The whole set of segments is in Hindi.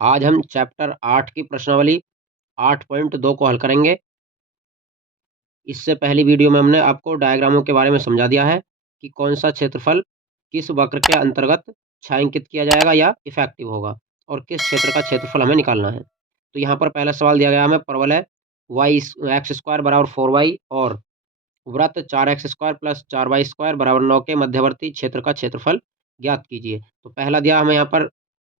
आज हम चैप्टर 8 की प्रश्नावली 8.2 को हल करेंगे। इससे पहली वीडियो में हमने आपको डायग्रामों के बारे में समझा दिया है कि कौन सा क्षेत्रफल किस वक्र के अंतर्गत छायांकित किया जाएगा या इफेक्टिव होगा और किस क्षेत्र का क्षेत्रफल हमें निकालना है। तो यहाँ पर पहला सवाल दिया गया हमें, परवलय एक्स स्क्वायर बराबर 4y और वृत्त 4x² प्लस 4y² बराबर 9 के मध्यवर्ती क्षेत्र का क्षेत्रफल ज्ञात कीजिए। तो पहला दिया हमें यहाँ पर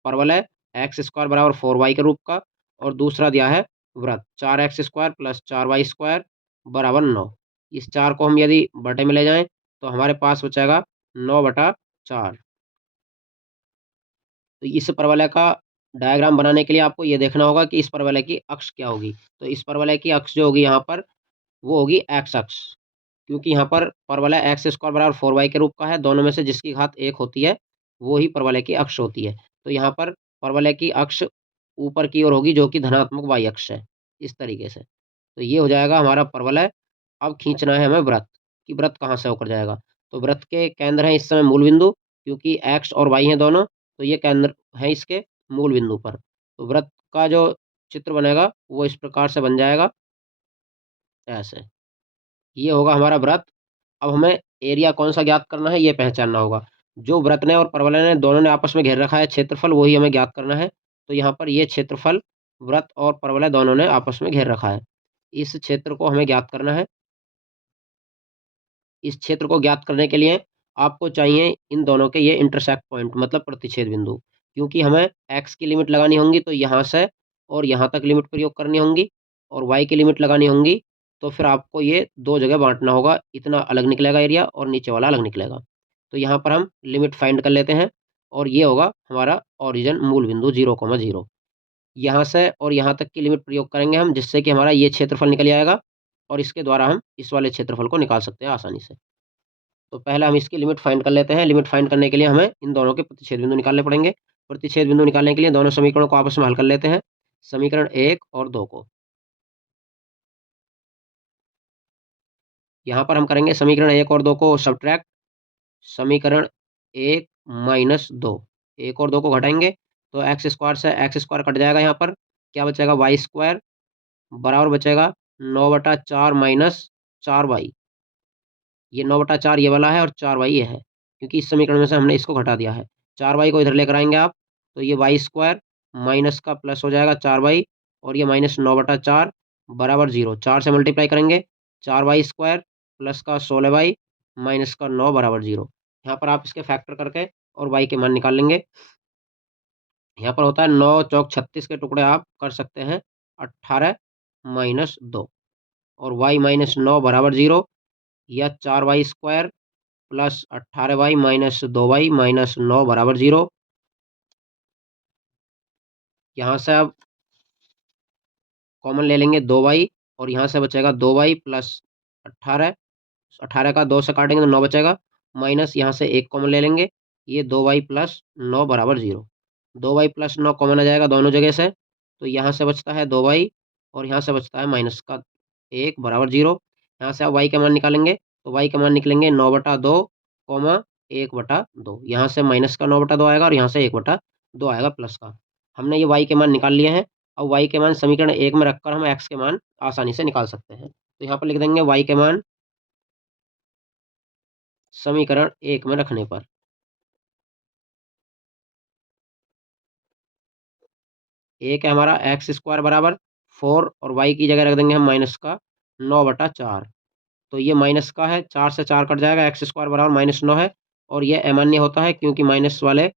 परवलय x² बराबर 4y के रूप का, और दूसरा दिया है वृत्त 4x² प्लस 4y² बराबर 9। इस 4 को हम यदि बटे में ले जाएं तो हमारे पास बचेगा 9/4। तो इस परवलय का डायग्राम बनाने के लिए आपको ये देखना होगा कि इस परवलय की अक्ष क्या होगी। तो इस परवलय की अक्ष जो होगी यहाँ पर, वो होगी एक्स अक्ष, क्योंकि यहाँ पर परवलय x² बराबर 4y के रूप का है। दोनों में से जिसकी घात 1 होती है वो ही परवलय की अक्ष होती है। तो यहाँ पर परवलय की अक्ष ऊपर की ओर होगी, जो कि धनात्मक y अक्ष है, इस तरीके से। तो ये हो जाएगा हमारा परवलय। अब खींचना है हमें वृत्त, कि वृत्त कहाँ से होकर जाएगा। तो वृत्त के केंद्र हैं इस समय मूल बिंदु, क्योंकि x और y हैं दोनों, तो ये केंद्र है इसके मूल बिंदु पर। तो वृत्त का जो चित्र बनेगा वो इस प्रकार से बन जाएगा, ऐसे। ये होगा हमारा वृत्त। अब हमें एरिया कौन सा ज्ञात करना है ये पहचानना होगा। जो वृत्त ने और परवलय ने दोनों ने आपस में घेर रखा है क्षेत्रफल, वही हमें ज्ञात करना है। तो यहाँ पर ये क्षेत्रफल वृत्त और परवलय दोनों ने आपस में घेर रखा है, इस क्षेत्र को हमें ज्ञात करना है। इस क्षेत्र को ज्ञात करने के लिए आपको चाहिए इन दोनों के ये इंटरसेक्ट पॉइंट, मतलब प्रतिच्छेद बिंदु, क्योंकि हमें x की लिमिट लगानी होंगी तो यहाँ से और यहाँ तक लिमिट प्रयोग करनी होंगी, और y की लिमिट लगानी होंगी तो फिर आपको ये दो जगह बांटना होगा। इतना अलग निकलेगा एरिया और नीचे वाला अलग निकलेगा। तो यहाँ पर हम लिमिट फाइंड कर लेते हैं, और ये होगा हमारा ओरिजिन मूल बिंदु 0,0। यहाँ से और यहाँ तक की लिमिट प्रयोग करेंगे हम, जिससे कि हमारा ये क्षेत्रफल निकल जाएगा, और इसके द्वारा हम इस वाले क्षेत्रफल को निकाल सकते हैं आसानी से। तो पहले हम इसकी लिमिट फाइंड कर लेते हैं। लिमिट फाइंड करने के लिए हमें इन दोनों के प्रतिच्छेद बिंदु निकालने पड़ेंगे। प्रतिच्छेद बिंदु निकालने के लिए दोनों समीकरणों को आपस में हल कर लेते हैं, समीकरण 1 और 2 को। यहाँ पर हम करेंगे समीकरण 1 और 2 को सब्ट्रैक्ट। समीकरण 1 माइनस 2, 1 और 2 को घटाएंगे तो x² से x² कट जाएगा। यहाँ पर क्या बचेगा, y² बराबर बचेगा 9/4 माइनस 4y। ये 9/4 ये वाला है और 4y ये है, क्योंकि इस समीकरण में से हमने इसको घटा दिया है। 4y को इधर लेकर आएंगे आप, तो ये y² माइनस का प्लस हो जाएगा 4y, और ये माइनस 9/4 बराबर 0। 4 से मल्टीप्लाई करेंगे, 4y² प्लस का 16y माइनस का 9 बराबर 0। यहाँ पर आप इसके फैक्टर करके और y के मान निकाल लेंगे। यहाँ पर होता है 9 चौक 36 के टुकड़े आप कर सकते हैं 18 माइनस 2, और y माइनस 9 बराबर 0, या 4y² plus 18y minus 2y minus 9 बराबर 0। यहाँ से अब कॉमन ले लेंगे 2y, और यहाँ से बचेगा 2y प्लस 18। 18 का 2 से काटेंगे तो 9 बचेगा, माइनस यहाँ से 1 कॉमन ले लेंगे, ये 2y प्लस 9 बराबर 0। 2y प्लस 9 कॉमन आ जाएगा दोनों जगह से, तो यहाँ से बचता है 2y, और यहाँ से बचता है माइनस का 1 बराबर 0। यहाँ से आप y का मान निकालेंगे तो y का मान निकलेंगे 9/2 1/2। यहाँ से माइनस का 9/2 आएगा, और यहाँ से 1/2 आएगा प्लस का। हमने ये y के मान निकाल लिए हैं। अब y के मान समीकरण 1 में रखकर हम x के मान आसानी से निकाल सकते हैं। तो यहाँ पर लिख देंगे y के मान समीकरण 1 में रखने पर। एक है हमारा x² बराबर 4, और y की जगह रख देंगे हम माइनस का 9/4। तो ये माइनस का है, 4 से 4 कट जाएगा, x² बराबर माइनस 9 है, और ये अमान्य होता है क्योंकि माइनस वाले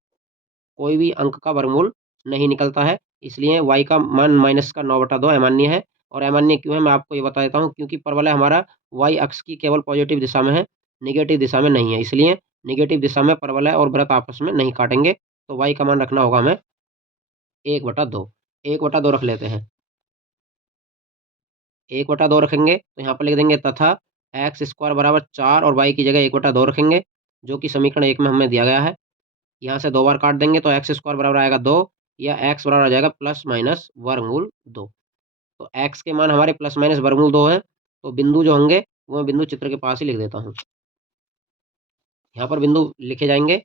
कोई भी अंक का वर्गमूल नहीं निकलता है, इसलिए y का मान माइनस का 9/2 अमान्य है। और अमान्य क्यों है मैं आपको ये बता देता हूँ, क्योंकि परवलय हमारा y अक्ष की केवल पॉजिटिव दिशा में है, निगेटिव दिशा में नहीं है, इसलिए निगेटिव दिशा में परवलय और वृत्त आपस में नहीं काटेंगे। तो y का मान रखना होगा हमें 1/2। 1/2 रख लेते हैं। 1/2 रखेंगे तो यहाँ पर लिख देंगे तथा x² बराबर 4, और y की जगह 1/2 रखेंगे, जो कि समीकरण 1 में हमें दिया गया है। यहाँ से 2 बार काट देंगे तो x² बराबर आएगा 2, या x बराबर आ जाएगा प्लस माइनस वर्गमूल 2। तो x के मान हमारे प्लस माइनस वर्गमूल 2 है। तो बिंदु जो होंगे वो मैं बिंदु चित्र के पास ही लिख देता हूँ। यहाँ पर बिंदु लिखे जाएंगे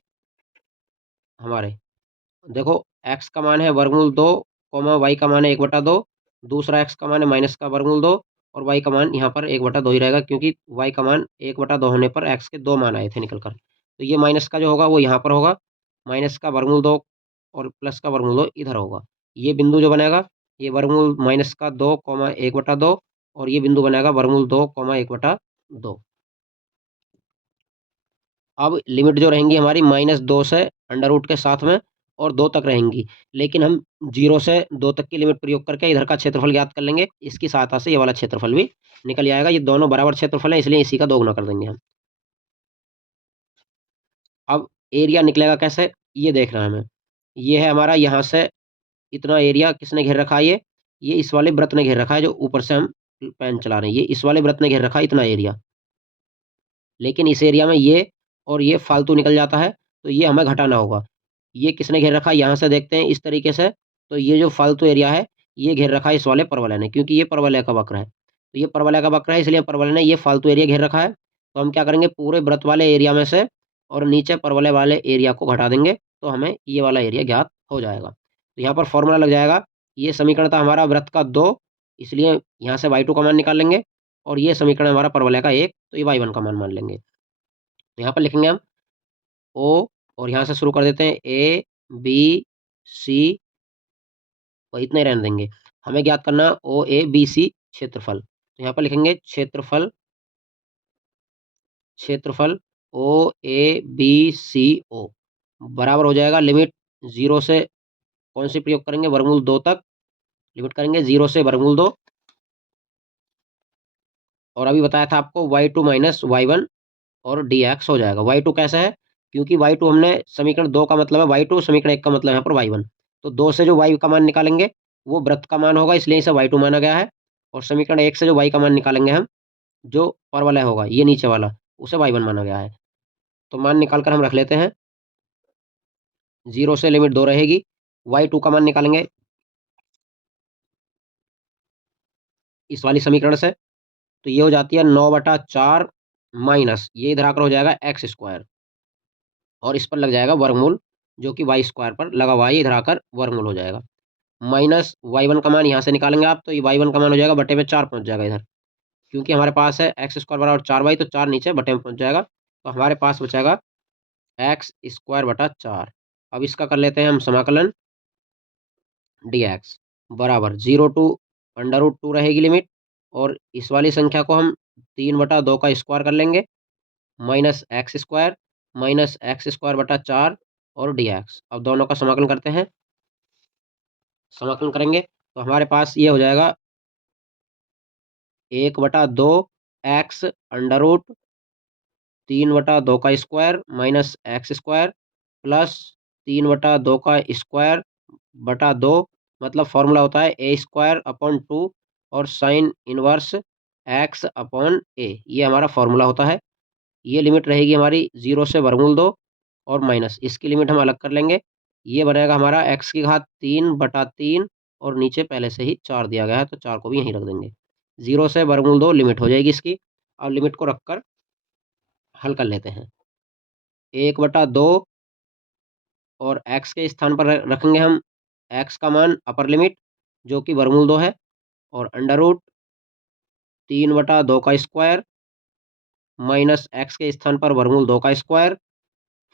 हमारे, देखो x का मान है वर्गमूल 2, कॉमा वाई का मान है 1/2, दूसरा एक्स का मान है माइनस का वर्गमूल 2 और वाई का मान यहाँ पर 1/2 ही रहेगा, क्योंकि वाई का मान 1/2 होने पर एक्स के 2 मान आए थे निकल कर। तो ये माइनस का जो होगा वो यहाँ पर होगा, माइनस का वर्गमूल 2 और प्लस का वर्गमूल 2 इधर होगा। ये बिंदु जो बनेगा ये वर्गमूल माइनस का 2 कॉमा 1/2 और ये बिंदु बनेगा वर्गमूल 2 कॉमा 1/2। अब लिमिट जो रहेंगी हमारी -2 से अंडर रूट के साथ में और 2 तक रहेंगी, लेकिन हम 0 से 2 तक की लिमिट प्रयोग करके इधर का क्षेत्रफल ज्ञात कर लेंगे। इसकी सहायता से ये वाला क्षेत्रफल भी निकल जाएगा। ये दोनों बराबर क्षेत्रफल है, इसलिए इसी का दोगुना कर देंगे हम। अब एरिया निकलेगा कैसे, ये देखना है हमें। ये है हमारा यहाँ से इतना एरिया किसने घेर रखा है, ये इस वाले वृत्त ने घेर रखा है, जो ऊपर से हम पेन चला रहे हैं। ये इस वाले वृत्त ने घेर रखा है इतना एरिया, लेकिन इस एरिया में ये और ये फालतू निकल जाता है, तो ये हमें घटाना होगा। ये किसने घेर रखा है, यहाँ से देखते हैं इस तरीके से। तो ये जो फालतू एरिया है ये घेर रखा है इस वाले परवलय ने, क्योंकि ये परवलय का वक्र है। तो ये परवलय का वक्र है, इसलिए परवलय ने ये फालतू एरिया घेर रखा है। तो हम क्या करेंगे, पूरे वृत्त वाले एरिया में से और नीचे परवलय वाले एरिया को घटा देंगे, तो हमें ये वाला एरिया ज्ञात हो जाएगा। तो यहाँ पर फॉर्मूला लग जाएगा। ये समीकरण था हमारा वृत्त का 2, इसलिए यहाँ से y2 का मान निकाल लेंगे, और ये समीकरण हमारा परवलय का 1, तो ये y1 का मान मान लेंगे। तो यहाँ पर लिखेंगे हम ओ, और यहाँ से शुरू कर देते हैं ए बी सी, और इतने रहने देंगे। हमें ज्ञात करना ओ ए बी सी क्षेत्रफल। तो यहाँ पर लिखेंगे क्षेत्रफल, क्षेत्रफल ओ ए बी सी ओ बराबर हो जाएगा लिमिट 0 से कौन सी प्रयोग करेंगे, वर्गमूल 2 तक लिमिट करेंगे, 0 से वर्गमूल 2। और अभी बताया था आपको y2 माइनस y1 और dx हो जाएगा। y2 कैसा है, क्योंकि y2 हमने समीकरण 2 का मतलब है y2, समीकरण 1 का मतलब है यहाँ पर y1। तो 2 से जो y का मान निकालेंगे वो वृत्त का मान होगा, इसलिए इसे y2 माना गया है। और समीकरण 1 से जो y का मान निकालेंगे हम, जो परवलय होगा ये नीचे वाला, उसे y1 माना गया है। तो मान निकाल कर हम रख लेते हैं। 0 से लिमिट 2 रहेगी, y2 का मान निकालेंगे इस वाली समीकरण से। तो ये हो जाती है 9/4 माइनस ये इधर आकर हो जाएगा x², और इस पर लग जाएगा वर्गमूल, जो कि y² पर लगा हुआ है, इधर आकर वर्गमूल हो जाएगा। माइनस y1 का मान यहाँ से निकालेंगे आप, तो ये y1 का मान हो जाएगा बटे में 4 पहुँच जाएगा इधर, क्योंकि हमारे पास है x² बराबर 4y, तो 4 नीचे बटे में पहुँच जाएगा। तो हमारे पास बचेगा x²/4। अब इसका कर लेते हैं हम समाकलन, dx बराबर 0 टू √2 रहेगी लिमिट, और इस वाली संख्या को हम 3/2 का स्क्वायर कर लेंगे, माइनस x² और dx। अब दोनों का समाकलन करते हैं। समाकलन करेंगे तो हमारे पास ये हो जाएगा 1/2 x √ 3/2 का स्क्वायर माइनस x² प्लस 3/2 का स्क्वायर बटा 2, मतलब फॉर्मूला होता है a² 2 और साइन इनवर्स x/a, ये हमारा फॉर्मूला होता है। ये लिमिट रहेगी हमारी 0 से वर्गमूल 2 और माइनस इसकी लिमिट हम अलग कर लेंगे। ये बनेगा हमारा x³ 3/3, और नीचे पहले से ही 4 दिया गया है, तो 4 को भी यहीं रख देंगे। 0 से वर्गमूल 2 लिमिट हो जाएगी इसकी। अब लिमिट को रखकर हल कर लेते हैं। 1/2 और x के स्थान पर रखेंगे हम x का मान अपर लिमिट, जो कि वर्गमूल 2 है, और अंडर रूट 3/2 का स्क्वायर माइनस x के स्थान पर वर्गमूल 2 का स्क्वायर,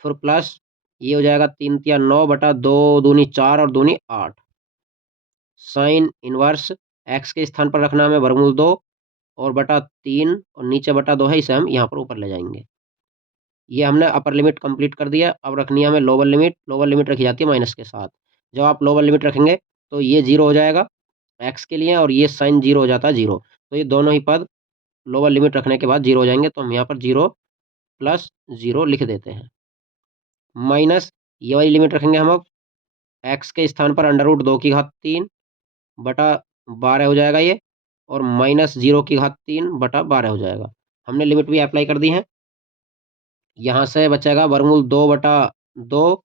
फिर प्लस ये हो जाएगा 3×9/2 दूनी 4 और दूनी 8, साइन इनवर्स x के स्थान पर रखना हमें वर्गमूल 2 और बटा 3, और नीचे बटा 2 है, इसे हम यहाँ पर ऊपर ले जाएंगे। ये हमने अपर लिमिट कंप्लीट कर दिया। अब रखनी है हमें लोअर लिमिट। लोअर लिमिट रखी जाती है माइनस के साथ। जब आप लोअर लिमिट रखेंगे तो ये 0 हो जाएगा x के लिए, और ये साइन 0 हो जाता है 0। तो ये दोनों ही पद लोअर लिमिट रखने के बाद 0 हो जाएंगे, तो हम यहाँ पर 0 + 0 लिख देते हैं। माइनस ये वाली लिमिट रखेंगे हम, अब x के स्थान पर √2 की घात 3 बटा 12 हो जाएगा ये, और -0 की घात 3 बटा 12 हो जाएगा। हमने लिमिट भी अप्लाई कर दी है। यहाँ से बचेगा वर्गमूल 2/2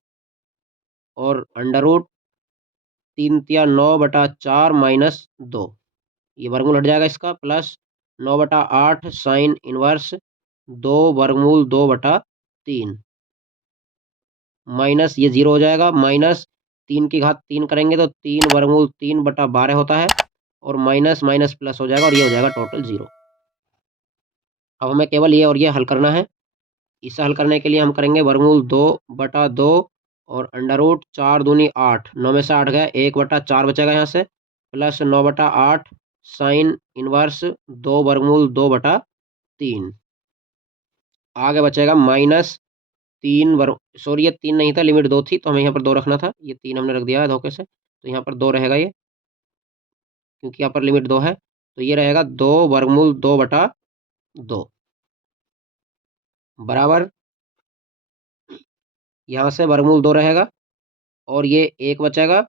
और √3×9/4 - 2, ये वर्गमूल हट जाएगा इसका, प्लस 9/8 साइन इनवर्स 2 वर्गमूल 2/3, माइनस ये 0 हो जाएगा, माइनस 3 की घात 3 करेंगे तो 3 वर्गमूल 3/12 होता है, और माइनस माइनस प्लस हो जाएगा और ये हो जाएगा टोटल 0। अब हमें केवल ये और ये हल करना है। इसे हल करने के लिए हम करेंगे वर्गमूल 2/2 और अंडर रूट 4 दूनी 8, 9 में से 8 गया, 1/4 बचेगा यहाँ से, प्लस 9/8 साइन इनवर्स 2 वर्गमूल 2/3। आगे बचेगा माइनस 3 वर्ग, सॉरी ये 3 नहीं था, लिमिट 2 थी तो हमें यहाँ पर 2 रखना था, ये 3 हमने रख दिया है धोखे से, तो यहाँ पर 2 रहेगा ये, क्योंकि यहाँ पर लिमिट 2 है, तो ये रहेगा 2 वर्गमूल 2/2 बराबर, यहाँ से वर्गमूल 2 रहेगा और ये 1 बचेगा,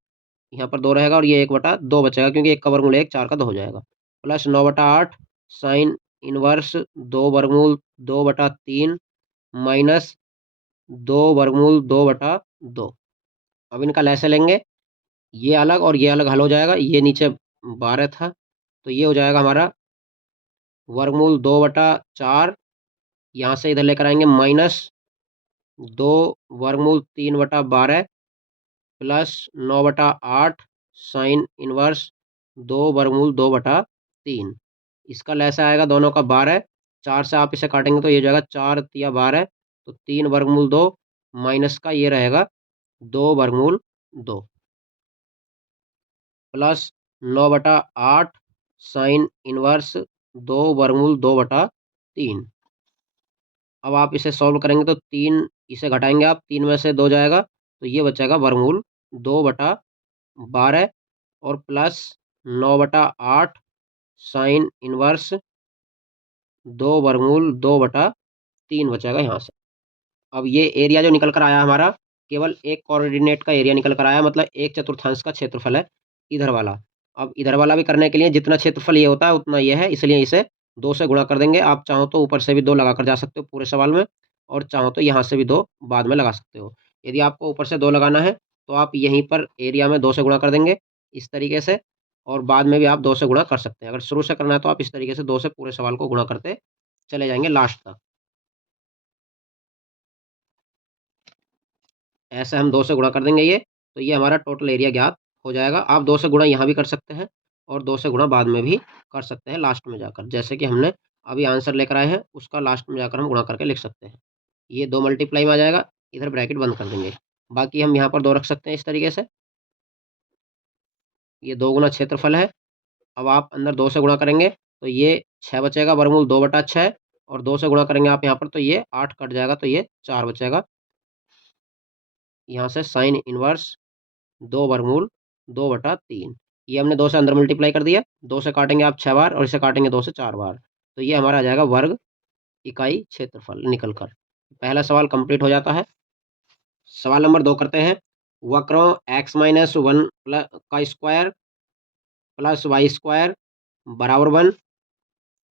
यहाँ पर 2 रहेगा और ये 1/2 बचेगा, क्योंकि 1 का वर्गमूल 1, 4 का 2 हो जाएगा, प्लस 9/8 साइन इनवर्स 2 वर्गमूल 2/3 माइनस 2 वर्गमूल 2/2। अब इनका लैसे लेंगे, ये अलग और ये अलग हल हो जाएगा, ये नीचे 12 था तो ये हो जाएगा हमारा वर्गमूल 2/4, यहाँ से इधर लेकर आएंगे माइनस 2 वर्गमूल 3/12 प्लस 9/8 साइन इनवर्स 2 वर्गमूल 2/3। इसका लैसा आएगा दोनों का 12, 4 से आप इसे काटेंगे तो ये हो जाएगा 4 तिया 12, तो 3 वर्गमूल 2 माइनस का ये रहेगा 2 वर्गमूल 2 प्लस 9/8 साइन इनवर्स 2 वर्गमूल 2/3। अब आप इसे सॉल्व करेंगे तो 3 इसे घटाएंगे आप, 3 में से 2 जाएगा तो ये बचेगा वर्गमूल 2/12 और प्लस 9/8 साइन इनवर्स 2 वर्गमूल 2/3 बचेगा यहाँ से। अब ये एरिया जो निकल कर आया हमारा, केवल एक कोऑर्डिनेट का एरिया निकल कर आया, मतलब 1/4 का क्षेत्रफल है इधर वाला। अब इधर वाला भी करने के लिए जितना क्षेत्रफल ये होता है उतना ये है, इसलिए इसे 2 से गुणा कर देंगे। आप चाहो तो ऊपर से भी 2 लगा कर जा सकते हो पूरे सवाल में, और चाहो तो यहाँ से भी 2 बाद में लगा सकते हो। यदि आपको ऊपर से 2 लगाना है तो आप यहीं पर एरिया में 2 से गुणा कर देंगे इस तरीके से, और बाद में भी आप 2 से गुणा कर सकते हैं। अगर शुरू से करना है तो आप इस तरीके से 2 से पूरे सवाल को गुणा करते चले जाएंगे लास्ट तक। ऐसे हम 2 से गुणा कर देंगे ये, तो ये हमारा टोटल एरिया ज्ञात हो जाएगा। आप 2 से गुणा यहाँ भी कर सकते हैं और 2 से गुणा बाद में भी कर सकते हैं लास्ट में जाकर, जैसे कि हमने अभी आंसर लेकर आए हैं उसका लास्ट में जाकर हम गुणा करके लिख सकते हैं। ये 2 मल्टीप्लाई में आ जाएगा, इधर ब्रैकेट बंद कर देंगे, बाकी हम यहाँ पर 2 रख सकते हैं इस तरीके से। ये 2 गुना क्षेत्रफल है। अब आप अंदर 2 से गुणा करेंगे तो ये 6 बचेगा, वर्गमूल 2/6, और 2 से गुणा करेंगे आप यहाँ पर तो ये 8 कट जाएगा, तो ये 4 बचेगा। यहाँ से साइन इनवर्स 2 वर्गमूल 2/3, ये हमने 2 से अंदर मल्टीप्लाई कर दिया, 2 से काटेंगे आप 6 बार और इसे काटेंगे 2 से 4 बार, तो ये हमारा आ जाएगा वर्ग इकाई क्षेत्रफल निकल कर। पहला सवाल कंप्लीट हो जाता है। सवाल नंबर 2 करते हैं। वक्रों x-1 का स्क्वायर प्लस वाई स्क्वायर बराबर 1,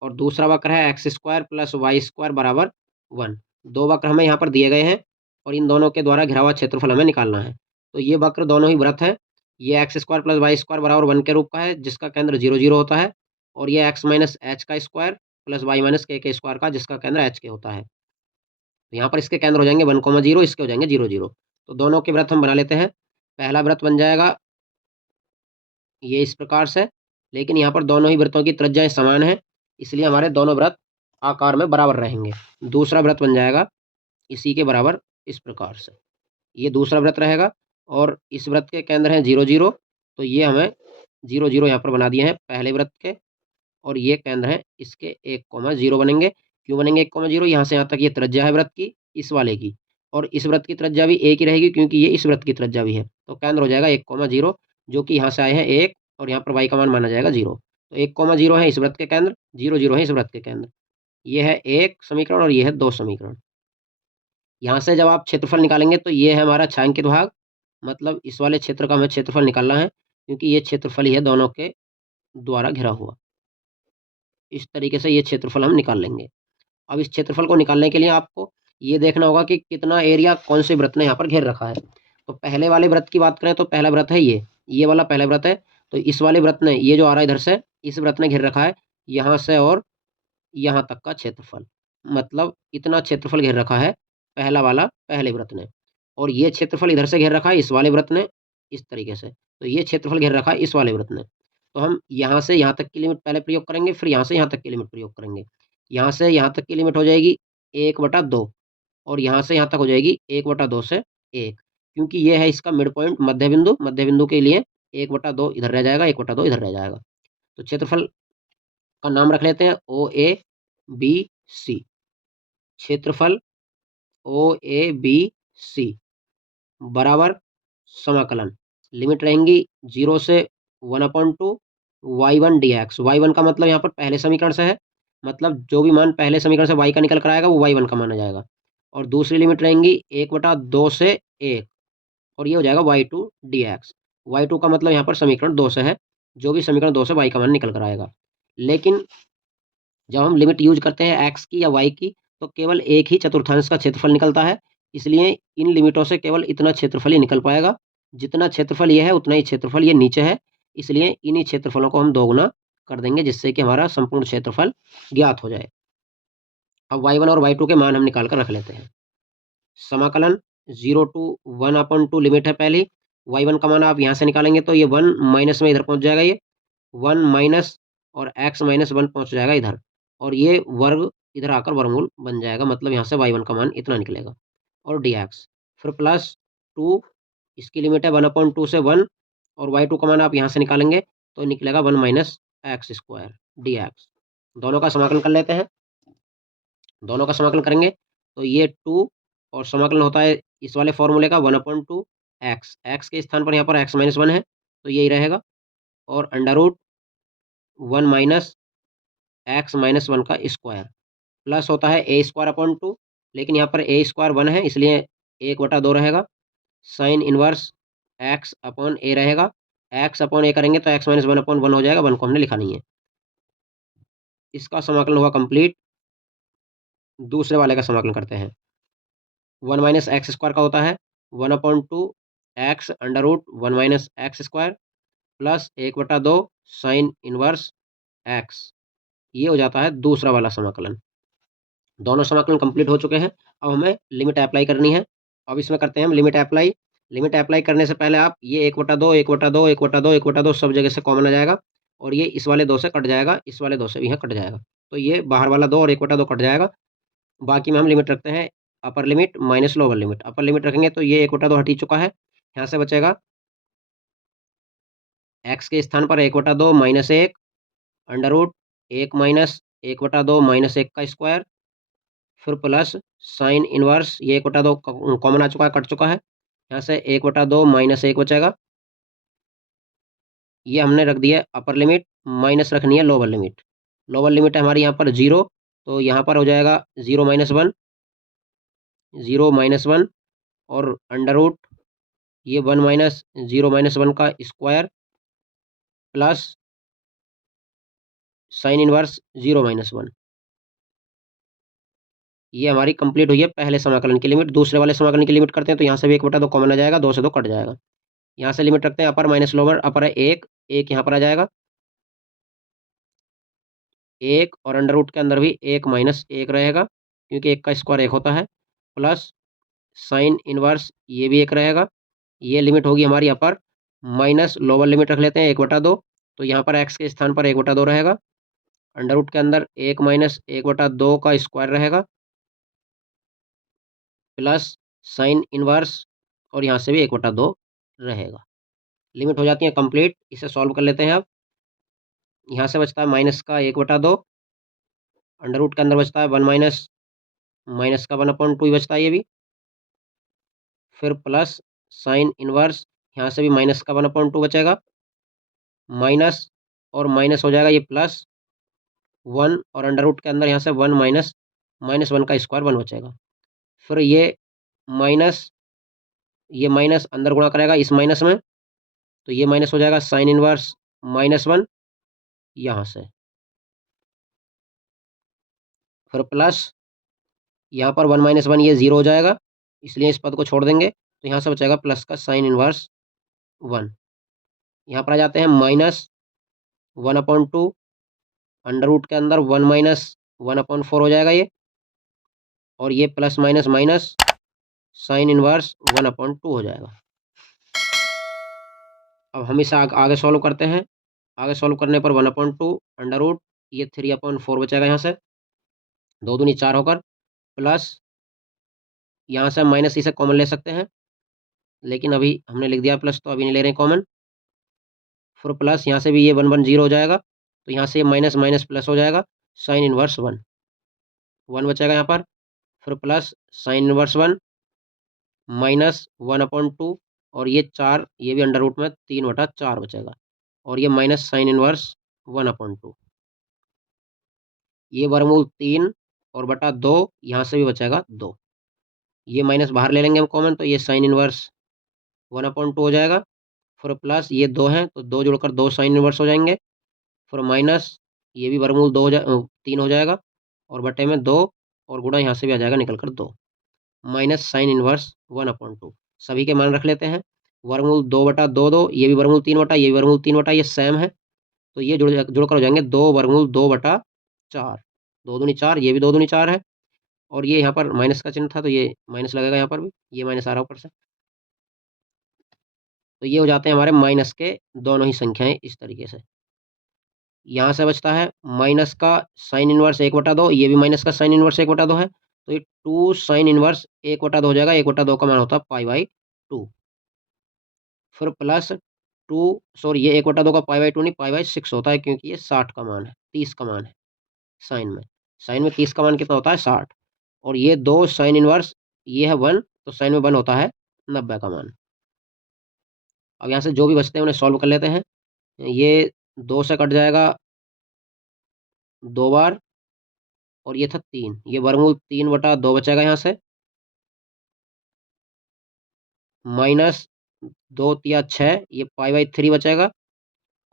और दूसरा वक्र है x² प्लस वाई स्क्वायर बराबर 1। दो वक्र हमें यहाँ पर दिए गए हैं और इन दोनों के द्वारा घिरा हुआ क्षेत्रफल हमें निकालना है। तो ये वक्र दोनों ही वृत्त है। ये x² प्लस वाई स्क्वायर बराबर 1 के रूप का है, जिसका केंद्र 0 0 होता है, और ये x माइनस एच का स्क्वायर प्लस वाई माइनस के स्क्वायर का, जिसका केंद्र h के होता है। तो यहाँ पर इसके केंद्र हो जाएंगे 1,0, इसके हो जाएंगे 0 0। तो दोनों के वृत्त हम बना लेते हैं। पहला वृत्त बन जाएगा ये इस प्रकार से, लेकिन यहाँ पर दोनों ही वृत्तों की त्रिज्याएं समान है, इसलिए हमारे दोनों वृत्त आकार में बराबर रहेंगे। दूसरा वृत्त बन जाएगा इसी के बराबर इस प्रकार से, ये दूसरा वृत्त रहेगा, और इस वृत्त के केंद्र हैं 0 0, तो ये हमें 0 0 यहाँ पर बना दिए हैं पहले वृत्त के, और ये केंद्र है इसके 1,0 बनेंगे। क्यों बनेंगे 1,0? यहाँ से यहाँ तक ये त्रिज्या है वृत्त की, इस वाले की, और इस वृत्त की त्रिज्या भी एक ही रहेगी, क्योंकि ये इस वृत्त की त्रिज्या भी है। तो केंद्र हो जाएगा 1,0, जो कि यहाँ से आए हैं 1, और यहाँ पर y का मान माना जाएगा 0। तो 1,0 है इस वृत्त के केंद्र, 0 0 है इस वृत्त के केंद्र। ये है एक समीकरण और ये है 2 समीकरण। यहाँ से जब आप क्षेत्रफल निकालेंगे तो ये है हमारा छायांकित भाग, मतलब इस वाले क्षेत्र का हमें क्षेत्रफल निकालना है, क्योंकि ये क्षेत्रफल ही है दोनों के द्वारा घिरा हुआ। इस तरीके से ये क्षेत्रफल हम निकाल लेंगे। अब इस क्षेत्रफल को निकालने के लिए आपको ये देखना होगा कि कितना एरिया कौन से वृत्त ने यहाँ पर घेर रखा है। तो पहले वाले वृत्त की बात करें तो पहला वृत्त है ये वाला पहला वृत्त है। तो इस वाले वृत्त ने, ये जो आ रहा है इधर से, इस वृत्त ने घेर रखा है यहाँ से और यहाँ तक का क्षेत्रफल, मतलब इतना क्षेत्रफल घेर रखा है पहला वाला पहले वृत्त ने। और ये क्षेत्रफल इधर से घेर रखा है इस वाले वृत्त ने, इस तरीके से। तो ये क्षेत्रफल घेर रखा है इस वाले वृत्त ने। तो हम यहाँ से यहाँ तक की लिमिट पहले प्रयोग करेंगे, फिर यहाँ से यहाँ तक की लिमिट प्रयोग करेंगे। यहाँ से यहाँ तक की लिमिट हो जाएगी 1/2 और यहाँ से यहाँ तक हो जाएगी 1/2 से 1, क्योंकि ये है इसका मिड पॉइंट, मध्य बिंदु के लिए 1/2 इधर रह जाएगा, 1/2 इधर रह जाएगा। तो क्षेत्रफल का नाम रख लेते हैं OABC। क्षेत्रफल OABC बराबर समाकलन, लिमिट रहेंगी 0 से 1/2 y1 dx। y1 का मतलब यहाँ पर पहले समीकरण से है, मतलब जो भी मान पहले समीकरण से y का निकल कर आएगा वो y1 का माना जाएगा। और दूसरी लिमिट रहेंगी 1/2 से 1 और ये हो जाएगा y2 dx। y2 का मतलब यहाँ पर समीकरण 2 से है, जो भी समीकरण 2 से y का मान निकल कर आएगा। लेकिन जब हम लिमिट यूज करते हैं x की या y की, तो केवल एक ही चतुर्थांश का क्षेत्रफल निकलता है, इसलिए इन लिमिटों से केवल इतना क्षेत्रफल ही निकल पाएगा। जितना क्षेत्रफल ये है उतना ही क्षेत्रफल ये नीचे है, इसलिए इन्हीं क्षेत्रफलों को हम दोगुना कर देंगे, जिससे कि हमारा संपूर्ण क्षेत्रफल ज्ञात हो जाए। अब y1 और y2 के मान हम निकाल कर रख लेते हैं। समाकलन 0 to 1/2 लिमिट है पहली। y1 का मान आप यहाँ से निकालेंगे तो ये 1 माइनस में इधर पहुँच जाएगा, ये 1 माइनस और x माइनस 1 पहुँच जाएगा इधर, और ये वर्ग इधर आकर वर्गमूल बन जाएगा, मतलब यहाँ से y1 का मान इतना निकलेगा। और dx फिर प्लस 2, इसकी लिमिट है 1/2 से 1, और y2 का मान आप यहाँ से निकालेंगे तो निकलेगा 1 माइनस एक्स स्क्वायर dx। दोनों का समाकलन कर लेते हैं। दोनों का समाकलन करेंगे तो ये 2 और समाकलन होता है इस वाले फॉर्मूले का 1/2 एक्स, एक्स के स्थान पर यहाँ पर x माइनस 1 है तो यही रहेगा, और under root 1 minus x minus 1 का स्क्वायर, प्लस होता है a²/2, लेकिन यहाँ पर a² 1 है इसलिए 1/2 रहेगा। साइन इनवर्स x/a रहेगा, x/a करेंगे तो x माइनस 1/1 हो जाएगा, 1 को हमने लिखा नहीं है। इसका समाकलन हुआ कंप्लीट। दूसरे वाले का समाकलन करते हैं। 1 माइनस x² का होता है 1/2 x under root 1 minus x² plus 1/2 sine inverse x, ये हो जाता है दूसरा वाला समाकलन। दोनों समाकलन कंप्लीट हो चुके हैं। अब हमें लिमिट अप्लाई करनी है। अब इसमें करते हैं हम लिमिट अप्लाई। लिमिट अप्लाई करने से पहले आप ये 1/2 1/2 1/2 1/2 सब जगह से कॉमन आ जाएगा, और ये इस वाले 2 से कट जाएगा, इस वाले 2 से भी यहाँ कट जाएगा, तो ये बाहर वाला 2 और 1/2 कट जाएगा। बाकी में हम लिमिट रखते हैं upper limit minus lower limit. Upper limit रखेंगे तो ये 1/2 हट ही चुका है, यहाँ से बचेगा x के स्थान पर 1/2 minus 1 under root 1 minus 1/2 minus 1 का स्क्वायर, फिर प्लस साइन इनवर्स, ये 1/2 कॉमन आ चुका है, कट चुका है, यहाँ से 1/2 माइनस 1 बचेगा। ये हमने रख दिया अपर लिमिट, माइनस रखनी है लोअर लिमिट। लोअर लिमिट है हमारी यहाँ पर 0, तो यहाँ पर हो जाएगा 0 माइनस 1, 0 माइनस 1 और अंडर रूट ये 1 माइनस 0 माइनस 1 का square plus sine inverse 0 minus 1। ये हमारी कंप्लीट हुई है पहले समाकलन की लिमिट। दूसरे वाले समाकलन की लिमिट करते हैं तो यहाँ से भी 1/2 कॉमन आ जाएगा, 2 से 2 कट जाएगा। यहाँ से लिमिट रखते हैं अपर माइनस लोअर। अपर है 1, 1 यहाँ पर आ जाएगा, 1 और अंडर रूट के अंदर भी 1 माइनस 1 रहेगा, क्योंकि 1 का स्क्वायर 1 होता है, प्लस साइन इनवर्स ये भी 1 रहेगा। ये लिमिट होगी हमारी अपर। माइनस लोअर लिमिट रख लेते हैं 1/2, तो यहाँ पर x के स्थान पर 1/2 रहेगा, अंडर रूट के अंदर 1 माइनस 1/2 का स्क्वायर रहेगा, प्लस साइन इनवर्स और यहाँ से भी 1/2 रहेगा। लिमिट हो जाती है कंप्लीट। इसे सॉल्व कर लेते हैं अब। यहाँ से बचता है माइनस का 1/2, अंडर रूट के अंदर बचता है 1 माइनस माइनस का 1/2 ही बचता है ये भी, फिर प्लस साइन इनवर्स, यहाँ से भी माइनस का 1/2 बचेगा, माइनस और माइनस हो जाएगा ये प्लस 1 और अंडर रूट के अंदर यहाँ से 1 माइनस माइनस 1 का स्क्वायर 1 बचेगा, फिर माइनस ये माइनस अंदर गुणा करेगा इस माइनस में, तो ये माइनस हो जाएगा साइन इनवर्स -1 यहाँ से, फिर प्लस यहाँ पर 1 माइनस 1 ये 0 हो जाएगा, इसलिए इस पद को छोड़ देंगे, तो यहाँ से बचेगा प्लस का साइन इनवर्स 1। यहाँ पर आ जाते हैं माइनस 1/2, अंडर रूट के अंदर 1 माइनस 1/4 हो जाएगा ये, और ये plus minus minus sine inverse 1/2 हो जाएगा। अब हम इसे आगे सॉल्व करते हैं। आगे सॉल्व करने पर 1/2 अंडर रूट ये 3/4 बचेगा यहाँ से, 2 दूनी 4 होकर, प्लस यहाँ से हम माइनस इसे कॉमन ले सकते हैं, लेकिन अभी हमने लिख दिया प्लस तो अभी नहीं ले रहे हैं कॉमन। फिर प्लस यहाँ से भी ये 1 1 0 हो जाएगा, तो यहाँ से ये माइनस माइनस प्लस हो जाएगा, साइन इनवर्स 1 बचेगा यहाँ पर। फिर प्लस साइन इनवर्स 1 माइनस 1/2 और ये 4, ये भी अंडर रूट में 3/4 बचेगा, और ये माइनस साइन इनवर्स 1/2, ये वर्गमूल 3 और बटा 2, यहाँ से भी बचेगा 2, ये माइनस बाहर ले लेंगे हम कॉमन, तो ये साइन इनवर्स 1/2 हो जाएगा। फिर प्लस ये 2 हैं तो 2 जोड़कर 2 साइन इनवर्स हो जाएंगे, फिर माइनस ये भी वर्गमूल 3 हो जाएगा, और बटे में 2, और गुणा यहाँ से भी आ जाएगा निकल कर 2, माइनस साइन इनवर्स 1/2। सभी के मान रख लेते हैं। वर्गमूल 2/2 ये भी वर्गमूल 3 ये भी वर्गमूल 3 ये सेम है, तो ये जुड़कर हो जाएंगे 2 वर्गमूल 2/4, 2 दूनी 4, ये भी 2 दूनी 4 है, और ये यहाँ पर माइनस का चिन्ह था तो ये माइनस लगेगा यहाँ पर भी, ये माइनस आ रहा है ऊपर से। तो ये हो जाते हैं हमारे माइनस के दोनों ही संख्याएं इस तरीके से। यहाँ से बचता है माइनस का साइन इनवर्स 1/2, ये भी माइनस का साइन इनवर्स 1/2 है, तो ये 2 साइन इनवर्स 1/2 हो जाएगा, 1/2 का मान होता है π/2। फिर प्लस 2, सॉरी ये 1/2 का π/2 नहीं, π/6 होता है, क्योंकि ये 60 का मान है, 30 का मान है साइन में। साइन में 30 का मान कितना होता है? 60। और ये 2 साइन इनवर्स, ये है 1, तो साइन में 1 होता है 90 का मान। अब यहाँ से जो भी बचते हैं उन्हें सॉल्व कर लेते हैं। ये 2 से कट जाएगा 2 बार, और ये था 3, ये वर्गमूल 3/2 बचेगा यहाँ से, माइनस 2 तिया 6, ये π/3 बचेगा,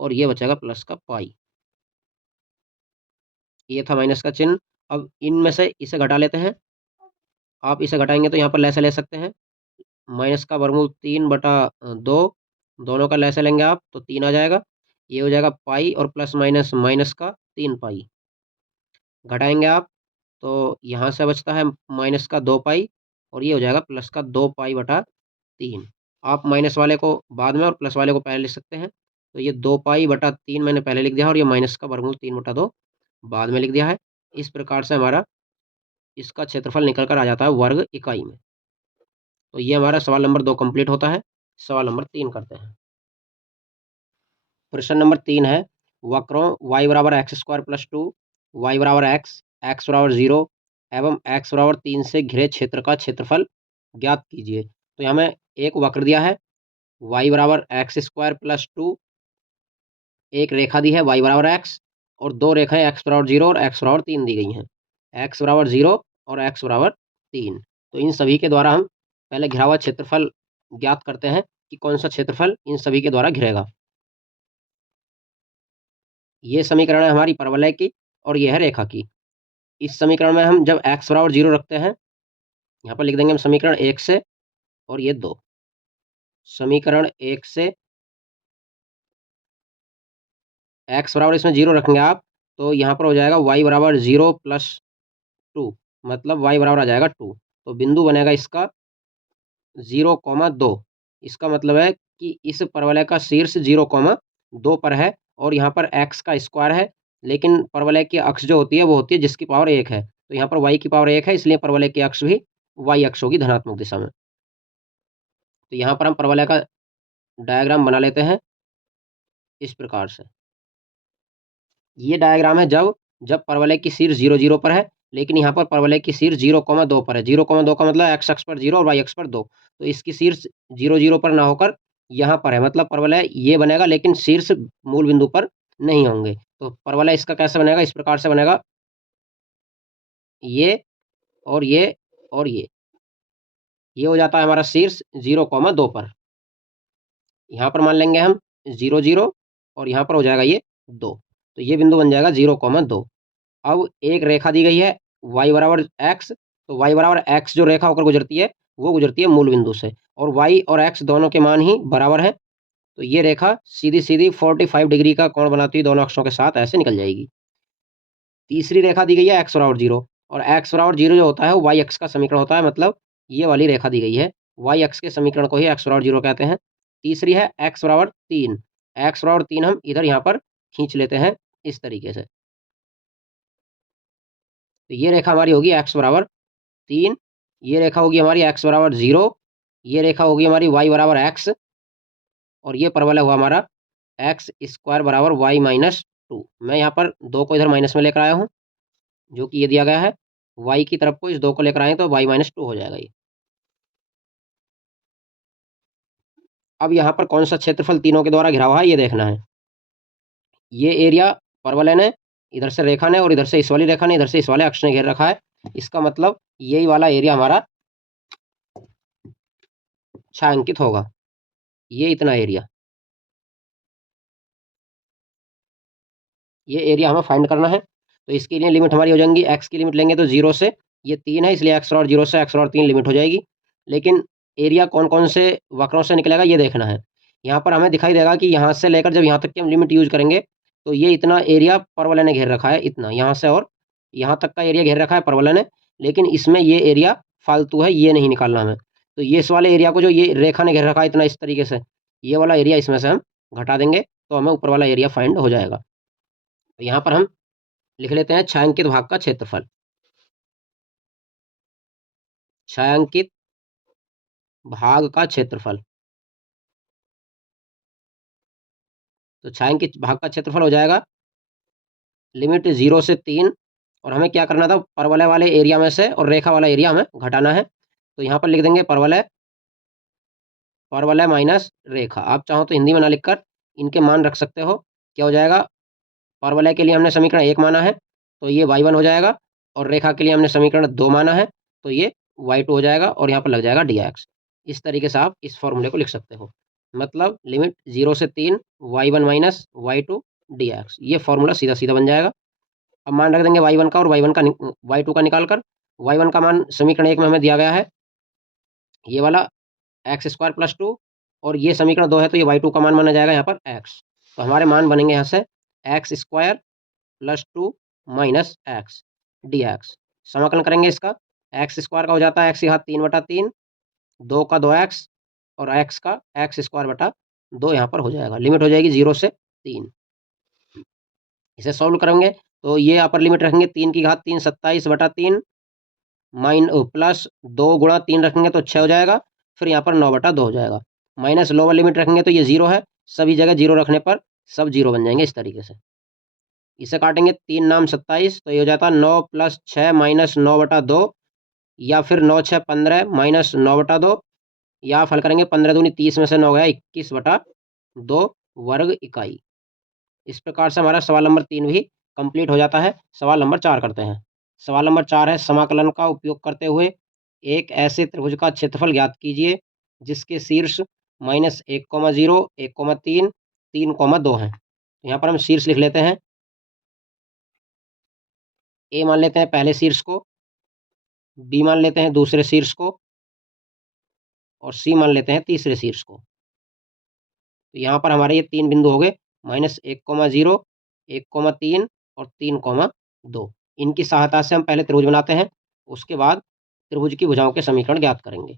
और ये बचेगा प्लस का पाई। ये था माइनस का चिन्ह। अब इनमें से इसे घटा लेते हैं। आप इसे घटाएंगे तो यहाँ पर लैसे ले सकते हैं, माइनस का वर्गमूल 3/2, दोनों का लैसे लेंगे आप तो 3 आ जाएगा, ये हो जाएगा पाई, और प्लस माइनस माइनस का 3 पाई। घटाएंगे आप तो यहाँ से बचता है माइनस का 2 पाई, और ये हो जाएगा प्लस का 2 पाई/3। आप माइनस वाले को बाद में और प्लस वाले को पहले लिख सकते हैं, तो ये 2 पाई/3 मैंने पहले लिख दिया, और ये माइनस का वर्गमूल 3/2 बाद में लिख दिया है। इस प्रकार से हमारा इसका क्षेत्रफल निकल कर आ जाता है वर्ग इकाई में। तो ये हमारा सवाल नंबर 2 कंप्लीट होता है। सवाल नंबर 3 करते हैं। प्रश्न नंबर 3 है, वक्रों y बराबर x² + 2, y बराबर x, x बराबर 0 एवं x बराबर 3 से घिरे क्षेत्र का क्षेत्रफल ज्ञात कीजिए। तो यहाँ में एक वक्र दिया है, y बराबर x² + 2, एक रेखा दी है y बराबर x, और दो रेखाएं x बराबर 0 और x बराबर 3 दी गई हैं, x बराबर 0 और x बराबर 3। तो इन सभी के द्वारा हम पहले घिरा हुआ क्षेत्रफल ज्ञात करते हैं कि कौन सा क्षेत्रफल इन सभी के द्वारा घिरेगा। ये समीकरण है हमारी परवलय की, और यह है रेखा की। इस समीकरण में हम जब x बराबर 0 रखते हैं, यहाँ पर लिख देंगे हम समीकरण 1 से, और ये 2, समीकरण 1 से x बराबर इसमें 0 रखेंगे आप, तो यहाँ पर हो जाएगा y बराबर 0 + 2, मतलब y बराबर आ जाएगा 2। तो बिंदु बनेगा इसका 0,2। इसका मतलब है कि इस परवलय का शीर्ष 0,2 पर है, और यहाँ पर x का स्क्वायर है, लेकिन परवलय की अक्ष जो होती है वो होती है जिसकी पावर 1 है। तो यहाँ पर y की पावर 1 है, इसलिए परवलय की अक्ष भी y अक्ष होगी धनात्मक दिशा में। तो यहाँ पर हम परवलय का डायग्राम बना लेते हैं इस प्रकार से। ये डायग्राम है जब परवलय की शीर्ष 0 0 पर है, लेकिन यहाँ पर परवलय की शीर्ष 0,2 पर है। 0,2 का मतलब x अक्ष पर 0 और y अक्ष पर 2। तो इसकी शीर्ष 0 0 पर ना होकर यहाँ पर है, मतलब परवलय ये बनेगा, लेकिन शीर्ष मूल बिंदु पर नहीं होंगे। तो परवलय इसका कैसे बनेगा? इस प्रकार से बनेगा, ये और ये और ये हो जाता है हमारा शीर्ष 0,2 पर। यहाँ पर मान लेंगे हम 0 0, और यहाँ पर हो जाएगा ये 2। तो ये बिंदु बन जाएगा 0,2। अब एक रेखा दी गई है y बराबर x, तो y बराबर x जो रेखा होकर गुजरती है वो गुजरती है मूल बिंदु से, और y और x दोनों के मान ही बराबर हैं। तो ये रेखा सीधी सीधी 45 डिग्री का कोण बनाती हुई दोनों अक्षों के साथ ऐसे निकल जाएगी। तीसरी रेखा दी गई है x बराबर 0, और x बराबर 0 जो होता है वो y अक्ष का समीकरण होता है, मतलब ये वाली रेखा दी गई है, y अक्ष के समीकरण को ही x बराबर 0 कहते हैं। तीसरी है x बराबर 3। x बराबर 3 हम इधर यहाँ पर खींच लेते हैं इस तरीके से। तो ये रेखा हमारी होगी x बराबर 3, ये रेखा होगी हमारी x बराबर 0, ये रेखा होगी हमारी y बराबर x, और ये परवलय हुआ हमारा एक्स स्क्वायर बराबर वाई माइनस 2। मैं यहाँ पर 2 को इधर माइनस में लेकर आया हूँ, जो कि ये दिया गया है। y की तरफ को इस 2 को लेकर आए तो y माइनस 2 हो जाएगा ये। अब यहाँ पर कौन सा क्षेत्रफल तीनों के द्वारा घिरा हुआ है ये देखना है। ये एरिया परवलय ने, इधर से रेखा ने, और इधर से इस वाली रेखा ने, इधर से इस वाले अक्ष ने घेर रखा है। इसका मतलब यही वाला एरिया हमारा छायांकित होगा, ये इतना एरिया। ये एरिया हमें फाइंड करना है। तो इसके लिए लिमिट हमारी हो जाएंगी, एक्स की लिमिट लेंगे तो 0 से, ये 3 है इसलिए एक्स और 0 से एक्स और 3 लिमिट हो जाएगी। लेकिन एरिया कौन कौन से वक्रों से निकलेगा ये देखना है। यहाँ पर हमें दिखाई देगा कि यहाँ से लेकर जब यहाँ तक की हम लिमिट यूज करेंगे तो ये इतना एरिया परवलय ने घेर रखा है, इतना यहाँ से और यहाँ तक का एरिया घेर रखा है परवलय ने। लेकिन इसमें ये एरिया फालतू है, ये नहीं निकालना हमें। तो ये इस वाले एरिया को जो ये रेखा ने घेर रखा है इतना इस तरीके से, ये वाला एरिया इसमें से हम घटा देंगे तो हमें ऊपर वाला एरिया फाइंड हो जाएगा। तो यहाँ पर हम लिख लेते हैं छायांकित भाग का क्षेत्रफल। छायांकित भाग का क्षेत्रफल, तो छायांकित भाग का क्षेत्रफल हो जाएगा लिमिट 0 से 3, और हमें क्या करना था, परवलय वाले एरिया में से और रेखा वाला एरिया हमें घटाना है। तो यहाँ पर लिख देंगे परवलय, परवलय माइनस रेखा। आप चाहो तो हिंदी में ना लिखकर इनके मान रख सकते हो। क्या हो जाएगा, परवलय के लिए हमने समीकरण 1 माना है तो ये y1 हो जाएगा, और रेखा के लिए हमने समीकरण 2 माना है तो ये y2 हो जाएगा, और यहाँ पर लग जाएगा dx। इस तरीके से आप इस फॉर्मूले को लिख सकते हो। मतलब लिमिट 0 से 3 y1 माइनस y2 dx, ये फॉर्मूला सीधा सीधा बन जाएगा। अब मान रख देंगे y1 का और y1 का y2 का निकाल कर। y1 का मान समीकरण 1 में हमें दिया गया है ये वाला एक्स स्क्वायर प्लस 2, और ये समीकरण 2 है तो ये y2 का मान माना जाएगा यहाँ पर x। तो हमारे मान बनेंगे यहाँ से x square plus 2 minus x D x. समाकलन करेंगे इसका, एक्स स्क्वायर का हो जाता है एक्स की घात 3/3, 2 का 2x, और एक्स का एक्स स्क्वायर बटा 2 यहाँ पर हो जाएगा। लिमिट हो जाएगी 0 से 3। इसे सॉल्व करेंगे तो ये अपर लिमिट रखेंगे 3 की घात 3 27/3 प्लस 2 गुणा 3 रखेंगे तो 6 हो जाएगा, फिर यहाँ पर 9/2 हो जाएगा। माइनस लोअर लिमिट रखेंगे तो ये 0 है, सभी जगह 0 रखने पर सब 0 बन जाएंगे इस तरीके से। इसे काटेंगे 3 नाम 27, तो ये हो जाता 9 + 6 माइनस 9/2, या फिर 9 6 15 माइनस 9/2, या आप हल करेंगे 15 दूनी 30 में से 9 गया 21/2 वर्ग इकाई। इस प्रकार से हमारा सवाल नंबर 3 भी कंप्लीट हो जाता है। सवाल नंबर 4 करते हैं। सवाल नंबर 4 है, समाकलन का उपयोग करते हुए एक ऐसे त्रिभुज का क्षेत्रफल ज्ञात कीजिए जिसके शीर्ष -1,0, 1,3, 3,2 हैं। यहाँ पर हम शीर्ष लिख लेते हैं। ए मान लेते हैं पहले शीर्ष को, बी मान लेते हैं दूसरे शीर्ष को, और सी मान लेते हैं तीसरे शीर्ष को। तो यहाँ पर हमारे ये 3 बिंदु हो गए, -1,0, 1,3 और 3,2। इनकी सहायता से हम पहले त्रिभुज बनाते हैं, उसके बाद त्रिभुज की भुजाओं के समीकरण ज्ञात करेंगे।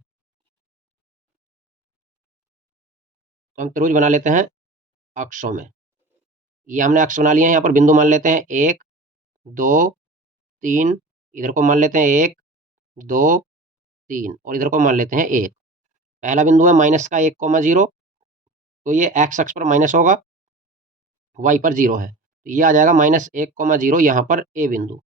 तो हम त्रिभुज बना लेते हैं अक्षों में। ये हमने अक्ष बना लिए हैं, यहाँ पर बिंदु मान लेते हैं 1, 2, 3, इधर को मान लेते हैं 1, 2, 3, और इधर को मान लेते हैं 1। पहला बिंदु है माइनस का 1,0, तो ये एक्स अक्ष पर माइनस होगा, वाई पर 0 है, तो ये आ जाएगा -1,0 यहाँ पर ए बिंदु।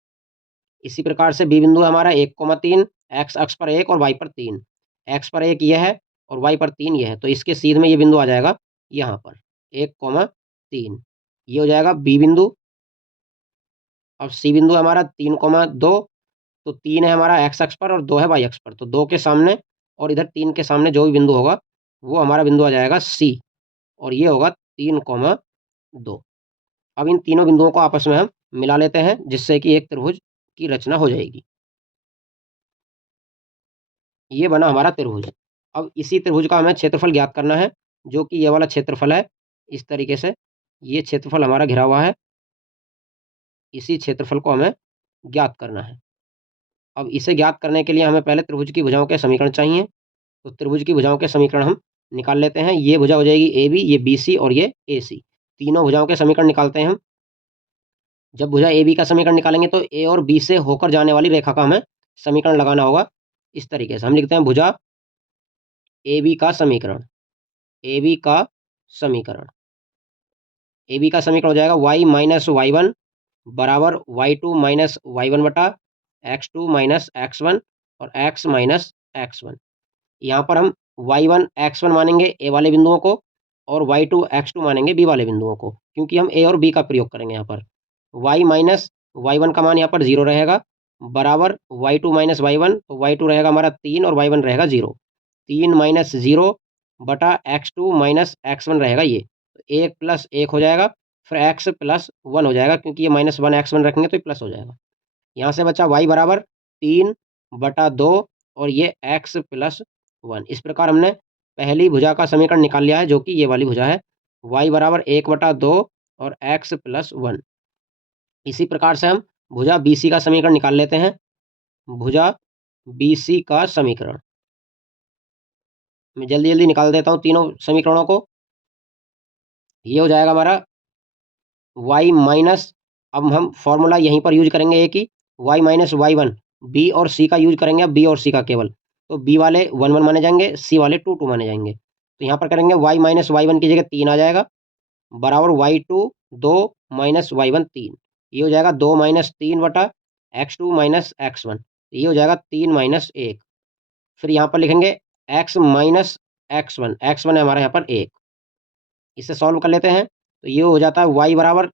इसी प्रकार से बी बिंदु है हमारा 1,3, एक्स अक्ष पर 1 और वाई पर 3। एक्स पर 1 यह है और वाई पर 3 यह है, तो इसके सीध में ये बिंदु आ जाएगा यहाँ पर 1,3। ये हो जाएगा बी बिंदु। अब सी बिंदु हमारा 3,2, तो 3 है हमारा एक्स अक्ष पर और 2 है वाई अक्ष पर, तो 2 के सामने और इधर 3 के सामने जो भी बिंदु होगा वो हमारा बिंदु आ जाएगा सी, और ये होगा 3,2। अब इन तीनों बिंदुओं को आपस में हम मिला लेते हैं जिससे कि एक त्रिभुज की रचना हो जाएगी। ये बना हमारा त्रिभुज। अब इसी त्रिभुज का हमें क्षेत्रफल ज्ञात करना है, जो कि ये वाला क्षेत्रफल है। इस तरीके से ये क्षेत्रफल हमारा घिरा हुआ है, इसी क्षेत्रफल को हमें ज्ञात करना है। अब इसे ज्ञात करने के लिए हमें पहले त्रिभुज की भुजाओं के समीकरण चाहिए। तो त्रिभुज की भुजाओं के समीकरण हम निकाल लेते हैं। ये भुजा हो जाएगी ए बी, ये बी सी और ये ए सी। तीनों भुजाओं के समीकरण निकालते हैं हम। जब भुजा ए बी का समीकरण निकालेंगे तो ए और बी से होकर जाने वाली रेखा का हमें समीकरण लगाना होगा। इस तरीके से हम लिखते हैं भुजा ए बी का समीकरण। ए बी का समीकरण ए बी का समीकरण हो जाएगा y माइनस वाई वन बराबर y2 माइनस वाई वन बटा x2 माइनस x1 और x माइनस x1। यहाँ पर हम y1 x1 मानेंगे ए वाले बिंदुओं को और y2 x2 मानेंगे बी वाले बिंदुओं को, क्योंकि हम ए और बी का प्रयोग करेंगे यहाँ पर। y माइनस वाई वन का मान यहाँ पर 0 रहेगा बराबर y2 माइनस वाई वन, तो y2 रहेगा हमारा 3 और y1 रहेगा 0। 3 माइनस 0 बटा x2 माइनस x1 रहेगा ये, तो 1 प्लस 1 हो जाएगा, फिर x प्लस 1 हो जाएगा, क्योंकि ये माइनस 1 x1 रखेंगे तो ये प्लस हो जाएगा। यहाँ से बचा y बराबर 3 बटा 2 और ये x प्लस 1। इस प्रकार हमने पहली भुजा का समीकरण निकाल लिया है, जो कि ये वाली भुजा है, y बराबर 1 बटा 2 और x प्लस 1। इसी प्रकार से हम भुजा BC का समीकरण निकाल लेते हैं। भुजा BC का समीकरण मैं जल्दी जल्दी निकाल देता हूँ तीनों समीकरणों को। ये हो जाएगा हमारा y माइनस, अब हम फॉर्मूला यहीं पर यूज करेंगे एक ही, y minus y one, B और सी का यूज करेंगे, अब बी और सी का केवल, तो बी वाले 1 1 माने जाएंगे, सी वाले 2 2 माने जाएंगे। तो यहाँ पर करेंगे y माइनस वाई वन की जगह 3 आ जाएगा बराबर y2 2 माइनस वाई वन 3। ये हो जाएगा 2 माइनस 3 बटा x2 माइनस x1। ये हो जाएगा 3 माइनस 1। फिर यहाँ पर लिखेंगे x माइनस x1, x1 है हमारा यहाँ पर 1। इसे सॉल्व कर लेते हैं तो ये हो जाता है y बराबर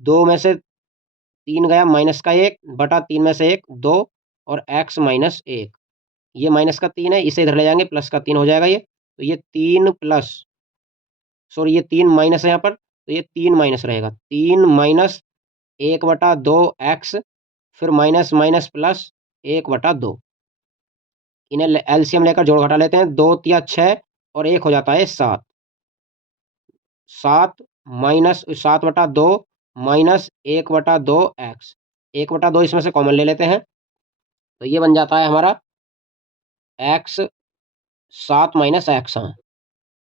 2 में से 3 गया माइनस का 1 बटा 3 में से 1 2 और x माइनस 1। ये माइनस का 3 है, इसे इधर ले जाएंगे, प्लस का 3 हो जाएगा ये, तो ये 3 प्लस, सॉरी ये 3 माइनस है यहाँ पर, तो ये 3 माइनस रहेगा, 3 माइनस 1 बटा 2 x, फिर माइनस माइनस प्लस 1 बटा 2। इन्हें एलसीएम लेकर जोड़ घटा लेते हैं, 2 तिया 6 और 1 हो जाता है 7। 7 माइनस 7 बटा 2 माइनस 1 बटा 2 एक्स, 1 बटा 2 इसमें से कॉमन ले लेते हैं, तो ये बन जाता है हमारा एक्स 7 माइनस एक्स। हाँ,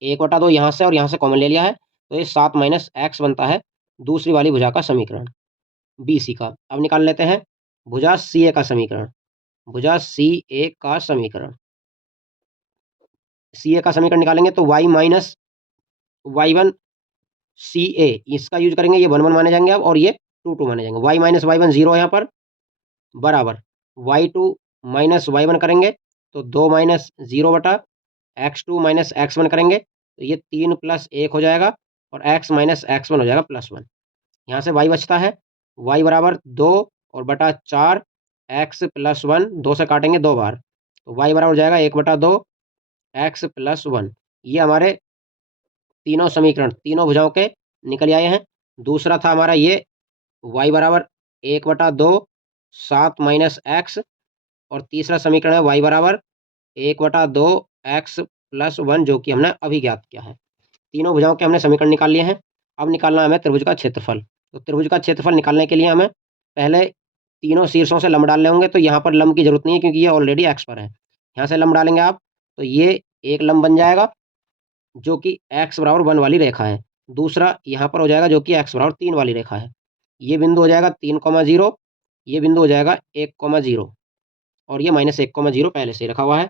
1 बटा 2 यहाँ से और यहाँ से कॉमन ले लिया है, तो ये 7 माइनस एक्स बनता है दूसरी वाली भुजा का समीकरण BC का। अब निकाल लेते हैं भुजा CA का समीकरण। भुजा CA का समीकरण, CA का समीकरण निकालेंगे तो y minus y one CA, इसका यूज करेंगे, ये 1 1 माने जाएंगे अब, और ये 2 2 माने जाएंगे। y माइनस वाई वन 0 है यहाँ पर बराबर y2 माइनस वाई वन करेंगे तो 2 माइनस 0 बटा x2 माइनस x1 करेंगे तो ये 3 प्लस 1 हो जाएगा और x माइनस x1 हो जाएगा प्लस 1। यहाँ से y बचता है, y बराबर 2 और बटा 4 x प्लस 1, 2 से काटेंगे 2 बार, तो y बराबर हो जाएगा 1 बटा 2 x प्लस 1। ये हमारे तीनों समीकरण तीनों भुजाओं के निकल आए हैं। दूसरा था हमारा ये y बराबर 1 बटा 2 7 माइनस एक्स, और तीसरा समीकरण है y बराबर 1 बटा 2 एक्स प्लस 1, जो कि हमने अभी ज्ञात किया है। तीनों भुजाओं के हमने समीकरण निकाल लिए हैं। अब निकालना है हमें त्रिभुज का क्षेत्रफल। तो त्रिभुज का क्षेत्रफल निकालने के लिए हमें पहले तीनों शीर्षों से लंब डालने होंगे, तो यहाँ पर लंब की जरूरत नहीं है क्योंकि ये ऑलरेडी एक्स पर है। यहाँ से लंब डालेंगे आप तो ये एक लंब बन जाएगा जो कि एक्स बराबर 1 वाली रेखा है। दूसरा यहाँ पर हो जाएगा जो कि एक्स बराबर 3 वाली रेखा है। ये बिंदु हो जाएगा 3,0, ये बिंदु हो जाएगा 1,0 और ये -1,0 पहले से रखा हुआ है।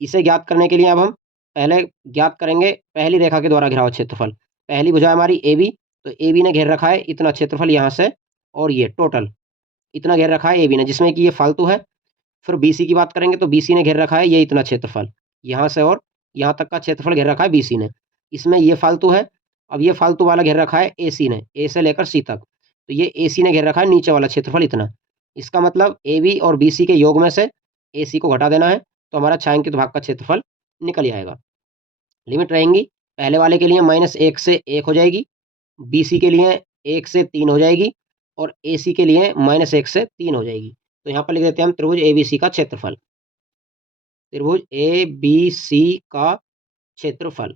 इसे ज्ञात करने के लिए अब हम पहले ज्ञात करेंगे पहली रेखा के द्वारा घिरा हुआ क्षेत्रफल। पहली भुजा हमारी AB, तो AB ने घेर रखा है इतना क्षेत्रफल यहाँ से, और ये टोटल इतना घेर रखा है AB ने, जिसमें कि ये फालतू है। फिर BC की बात करेंगे तो BC ने घेर रखा है ये इतना क्षेत्रफल, यहाँ से और यहाँ तक का क्षेत्रफल घेर रखा है BC ने, इसमें ये फालतू है। अब ये फालतू वाला घेर रखा है AC ने, A से लेकर C तक, तो ये AC ने घेर रखा है नीचे वाला क्षेत्रफल इतना। इसका मतलब AB और BC के योग में से AC को घटा देना है, तो हमारा छायांकित भाग का क्षेत्रफल निकल आएगा। लिमिट रहेंगी पहले वाले के लिए -1 से 1 हो जाएगी, BC के लिए 1 से 3 हो जाएगी, और AC के लिए -1 से 3 हो जाएगी। तो यहाँ पर लिख देते हैं हम त्रिभुज ABC का क्षेत्रफल। त्रिभुज ABC का क्षेत्रफल,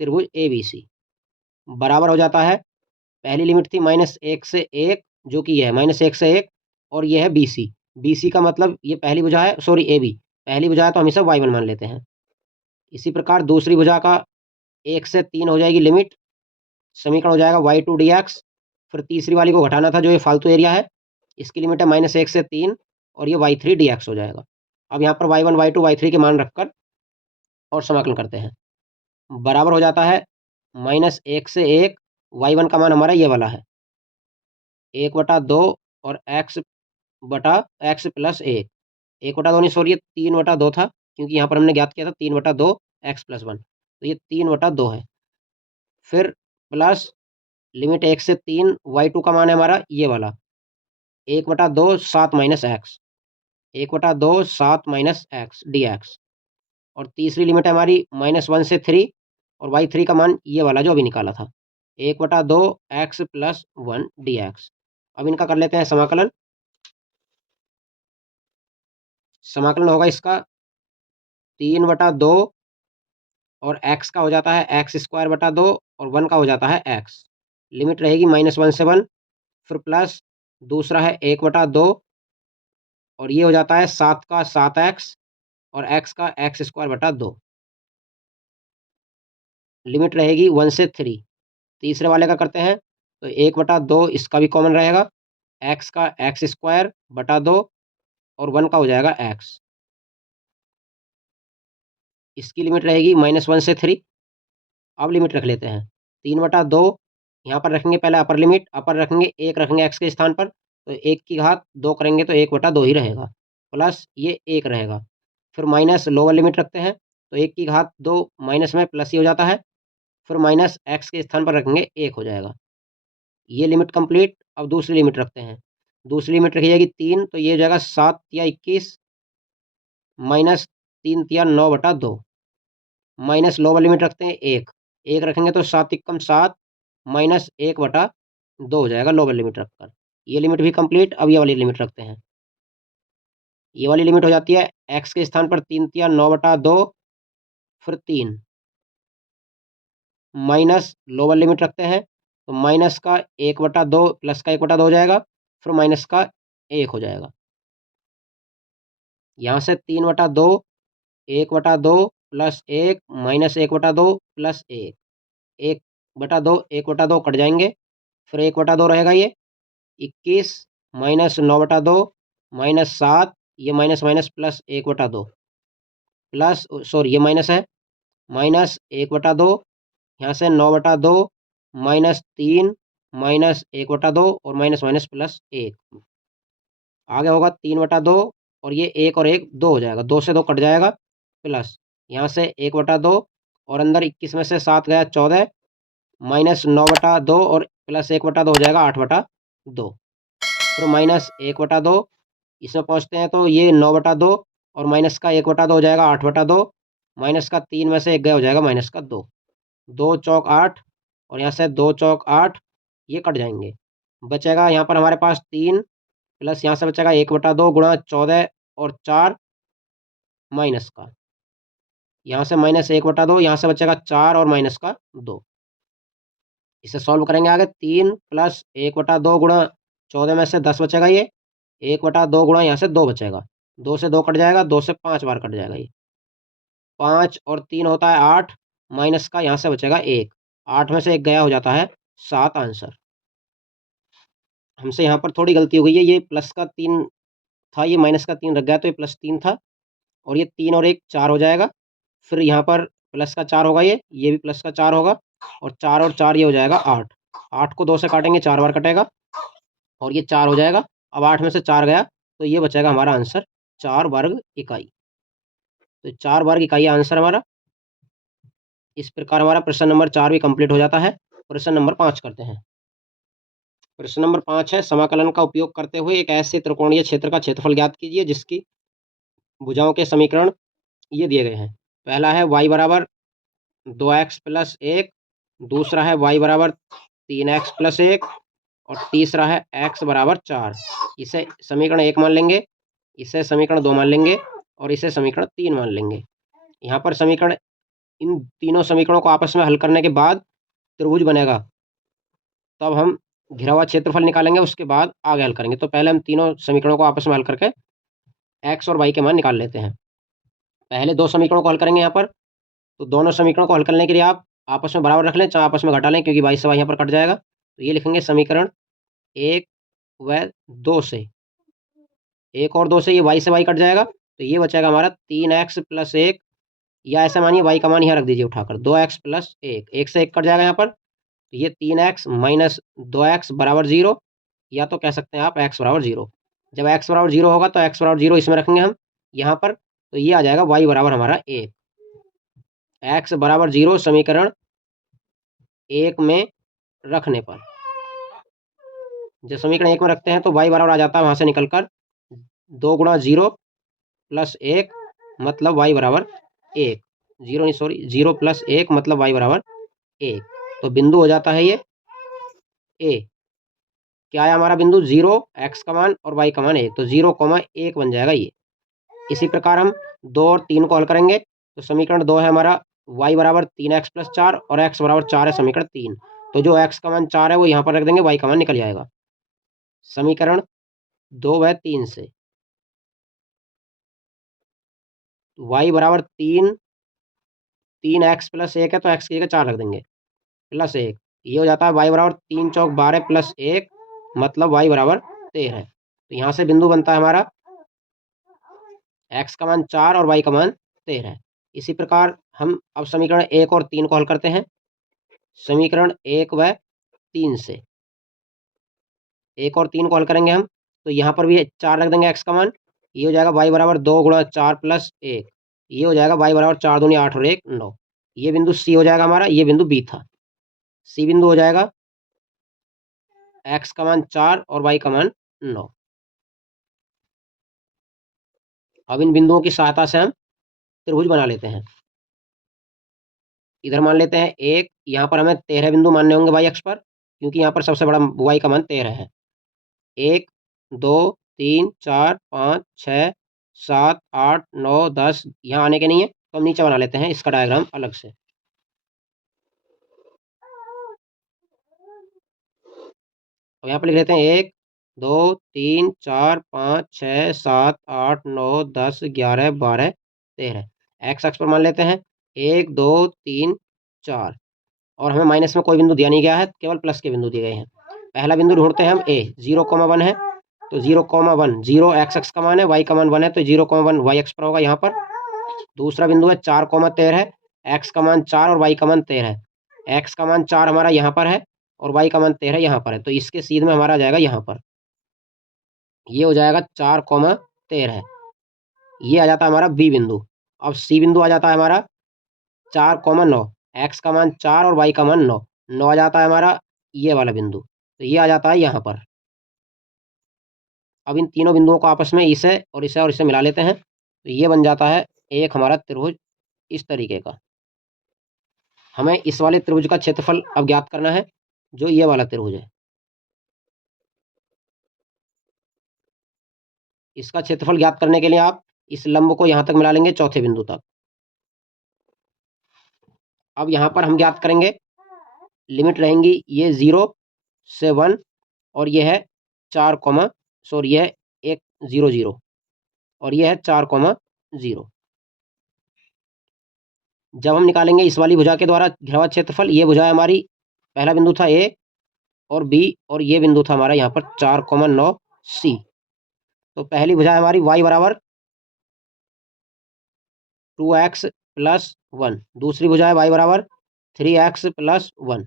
त्रिभुज ABC बराबर हो जाता है, पहली लिमिट थी -1 से 1, जो कि यह है -1 से 1, और यह है BC। BC का मतलब ये पहली भुजा है, सॉरी AB, पहली भुजा है तो हमेशा y1 मान लेते हैं। इसी प्रकार दूसरी भुजा का 1 से 3 हो जाएगी लिमिट, समीकरण हो जाएगा y2 dx। फिर तीसरी वाली को घटाना था जो ये फालतू एरिया है, इसकी लिमिट है -1 से 3 और ये y3 dx हो जाएगा। अब यहाँ पर y1 y2 y3 के मान रखकर और समाकलन करते हैं, बराबर हो जाता है -1 से 1, y1 का मान हमारा ये वाला है 1/2 और x बटा x प्लस 1, 1/2 नहीं सॉरी, ये 3/2 था, क्योंकि यहाँ पर हमने ज्ञात किया था 3/2 x प्लस 1, तो ये 3/2 है। फिर प्लस लिमिट 1 से 3, y2 का मान है हमारा ये वाला 1/2 7 minus x, 1/2 7 minus x dx। और तीसरी लिमिट है हमारी -1 से 3 और y3 का मान ये वाला जो अभी निकाला था 1/2 x प्लस 1 dx। अब इनका कर लेते हैं समाकलन। समाकलन होगा इसका 3/2 और x का हो जाता है x² 2 और 1 का हो जाता है x। लिमिट रहेगी -1 से 1, फिर प्लस दूसरा है 1/2 और ये हो जाता है 7 का 7x और x का x²/2। लिमिट रहेगी 1 से 3। तीसरे वाले का करते हैं तो 1/2 इसका भी कॉमन रहेगा, x का x² 2 और 1 का हो जाएगा x। इसकी लिमिट रहेगी -1 से 3। अब लिमिट रख लेते हैं 3/2, यहाँ पर रखेंगे पहले अपर लिमिट, अपर रखेंगे 1 रखेंगे x के स्थान पर, तो 1 की घात 2 करेंगे तो 1/2 ही रहेगा, प्लस ये 1 रहेगा। फिर माइनस लोअर लिमिट रखते हैं तो 1 की घात 2 माइनस में प्लस ही हो जाता है, फिर माइनस x के स्थान पर रखेंगे 1 हो जाएगा। ये लिमिट कंप्लीट। अब दूसरी लिमिट रखते हैं, दूसरी लिमिट रखी जाएगी 3, तो ये हो जाएगा 7 या 21 माइनस 3 या 9/2 माइनस लोअर लिमिट रखते हैं 1, 1 रखेंगे तो 7 एकम 7 माइनस 1/2 हो जाएगा लोअर लिमिट रखकर। ये लिमिट भी कंप्लीट। अब ये वाली लिमिट रखते हैं, ये वाली लिमिट हो जाती है x के स्थान पर 3 या 9/2 फिर 3 माइनस लोअर लिमिट रखते हैं तो माइनस का 1/2 प्लस का 1/2 हो जाएगा, फिर माइनस का 1 हो जाएगा। यहाँ से 3/2 1/2 प्लस 1 माइनस 1/2 प्लस 1, 1/2 1/2 कट जाएंगे, फिर 1/2 रहेगा ये 21 माइनस 9/2 माइनस 7, ये minus minus plus 1/2 plus sorry ये माइनस है, माइनस 1/2 यहाँ से 9/2 माइनस 3 माइनस 1/2 और माइनस माइनस प्लस 1, आगे होगा 3/2 और ये 1 और 1 2 हो जाएगा, 2 से 2 कट जाएगा, प्लस यहाँ से 1/2 और अंदर 21 में से 7 गया 14 माइनस 9/2 और प्लस 1/2 हो जाएगा 8/2, फिर माइनस 1/2 इसमें पहुँचते हैं तो ये 9/2 और माइनस का 1/2 हो जाएगा 8/2, माइनस का 3 में से 1 गया हो जाएगा माइनस का 2, 2 चौक 8 और यहाँ से 2 चौक 8, ये कट जाएंगे। बचेगा यहाँ पर हमारे पास 3 प्लस यहाँ से बचेगा 1/2 गुणा 14 और 4 माइनस का, यहाँ से माइनस 1/2, यहाँ से बचेगा 4 और माइनस का 2। इसे सॉल्व करेंगे आगे, 3 प्लस 1/2 गुणा 14 में से 10 बचेगा, ये 1/2 गुणा यहाँ से 2 बचेगा, 2 से 2 कट जाएगा, 2 से 5 बार कट जाएगा, ये 5 और 3 होता है 8 माइनस का यहाँ से बचेगा 1, 8 में से 1 गया हो जाता है 7 आंसर। हमसे यहाँ पर थोड़ी गलती हो गई है, ये प्लस का 3 था, ये माइनस का 3 रख गया, तो ये प्लस 3 था और ये 3 और 1 4 हो जाएगा, फिर यहाँ पर प्लस का 4 होगा, ये भी प्लस का 4 होगा और 4 और 4 ये हो जाएगा 8, 8 को 2 से काटेंगे 4 बार कटेगा और ये 4 हो जाएगा। अब 8 में से 4 गया तो ये बचेगा हमारा आंसर 4 वर्ग इकाई, तो 4 वर्ग इकाई आंसर हमारा। इस प्रकार हमारा प्रश्न नंबर 4 भी कंप्लीट हो जाता है। प्रश्न नंबर 5 करते हैं। प्रश्न नंबर 5 है, समाकलन का उपयोग करते हुए एक ऐसे त्रिकोणीय क्षेत्र का क्षेत्रफल ज्ञात कीजिए जिसकी भुजाओं के समीकरण ये दिए गए हैं। पहला है y बराबर 2x प्लस 1, दूसरा है y बराबर 3x प्लस 1 और तीसरा है x बराबर 4। इसे समीकरण 1 मान लेंगे, इसे समीकरण 2 मान लेंगे और इसे समीकरण 3 मान लेंगे। यहाँ पर समीकरण, इन तीनों समीकरणों को आपस में हल करने के बाद त्रिभुज बनेगा, तब हम घिरा हुआ क्षेत्रफल निकालेंगे, उसके बाद आगे हल करेंगे। तो पहले हम तीनों समीकरणों को आपस में हल करके x और y के मान निकाल लेते हैं। पहले दो समीकरणों को हल करेंगे यहाँ पर। तो दोनों समीकरणों को हल करने के लिए आप आपस में बराबर रख लें, चाहे आपस में घटा लें, क्योंकि 22 से यहाँ पर कट जाएगा। तो ये लिखेंगे समीकरण 1 व 2 से, 1 और 2 से ये y से y कट जाएगा। तो ये बचेगा हमारा 3x + 1, या ऐसा मानिए y का मान यहाँ रख दीजिए उठाकर, 2x + 1, 1 से 1 कट जाएगा यहाँ पर। तो ये 3x - 2x = 0, या तो कह सकते हैं आप x = 0। जब x = 0 होगा तो x = 0 इसमें रखेंगे हम यहाँ पर, तो ये आ जाएगा y बराबर हमारा 1। x = 0 समीकरण 1 में रखने पर, जब समीकरण 1 में रखते हैं तो y बराबर आ जाता है वहाँ से निकल कर 2 × 0 + 1 मतलब y बराबर 1। 0 नहीं, सॉरी, 0 + 1 मतलब y बराबर 1। तो बिंदु हो जाता है ये ए। क्या है हमारा बिंदु? 0, x का मान और y का मान 1, तो 0, 1 बन जाएगा ये। इसी प्रकार हम 2 और 3 को हल करेंगे। तो समीकरण 2 है हमारा y = 3x + 4 और x = 4 है समीकरण 3। तो जो x का मान 4 है वो यहाँ पर रख देंगे, y का मान निकल जाएगा समीकरण 2 व 3 से। y = 3, 3x + 1 है तो x की जगह 4 रख देंगे, +1। ये हो जाता है y = 3 × 4 = 12 + 1 मतलब y = 13। तो यहाँ से बिंदु बनता है हमारा x का मान 4 और y का मान 13। इसी प्रकार हम अब समीकरण 1 और 3 को हल करते हैं। समीकरण 1 व 3 से 1 और 3 को हल करेंगे हम, तो यहाँ पर भी 4 रख देंगे x का मान। ये हो जाएगा y = 2 × 4 + 1, ये हो जाएगा y = 4 दूनी 8 और 1 9। ये बिंदु C हो जाएगा हमारा, ये बिंदु B था। C बिंदु हो जाएगा x का मान 4 और y का मान 9। अब इन बिंदुओं की सहायता से हम त्रिभुज बना लेते हैं। इधर मान लेते हैं 1, यहाँ पर हमें 13 बिंदु मानने होंगे y अक्ष पर, क्योंकि यहाँ पर सबसे बड़ा y का मान 13 है। 1, 2, 3, 4, 5, 6, 7, 8, 9, 10 यहाँ आने के नहीं है, तो हम नीचे बना लेते हैं इसका डायग्राम अलग से। तो यहाँ पर लिख लेते हैं 1, 2, 3, 4, 5, 6, 7, 8, 9, 10, 11, 12, 13। x अक्ष पर मान लेते हैं 1, 2, 3, 4, और हमें माइनस में कोई बिंदु दिया नहीं गया है, केवल प्लस के बिंदु दिए गए हैं। पहला बिंदु ढूंढते हैं हम a, 0, 1 है, तो 0, 1, 0 x अक्ष का मान है, y का मान 1 है, तो 0, 1 y अक्ष पर होगा यहाँ पर। दूसरा बिंदु है 4, 13 है, x का मान 4 और y का मान 13 है। x का मान 4 हमारा यहाँ पर है और y का मान 13 यहाँ पर है, तो इसके सीध में हमारा आ जाएगा यहाँ पर, ये हो जाएगा 4, 13। ये आ जाता है हमारा बी बिंदु। अब सी बिंदु आ जाता है हमारा 4, 9, x का मान 4 और y का मान 9, 9 आ जाता है हमारा ये वाला बिंदु, तो ये आ जाता है यहाँ पर। अब इन तीनों बिंदुओं को आपस में इसे मिला लेते हैं, तो ये बन जाता है एक हमारा त्रिभुज इस तरीके का। हमें इस वाले त्रिभुज का क्षेत्रफल अब ज्ञात करना है, जो ये वाला त्रिभुज है। इसका क्षेत्रफल ज्ञात करने के लिए आप इस लंब को यहां तक मिला लेंगे, चौथे बिंदु तक। अब यहां पर हम ज्ञात करेंगे, लिमिट रहेंगी ये 0 से 1 और ये है 4, सॉरी ये है 1, 0, 0 और ये है 4, 0। जब हम निकालेंगे इस वाली भुजा के द्वारा घिरावत क्षेत्रफल, ये भुजा हमारी, पहला बिंदु था ए और बी और ये बिंदु था हमारा यहाँ पर 4, 9 सी। तो पहली भुजा हमारी y = 2x + 1, दूसरी भुजा है y = 3x + 1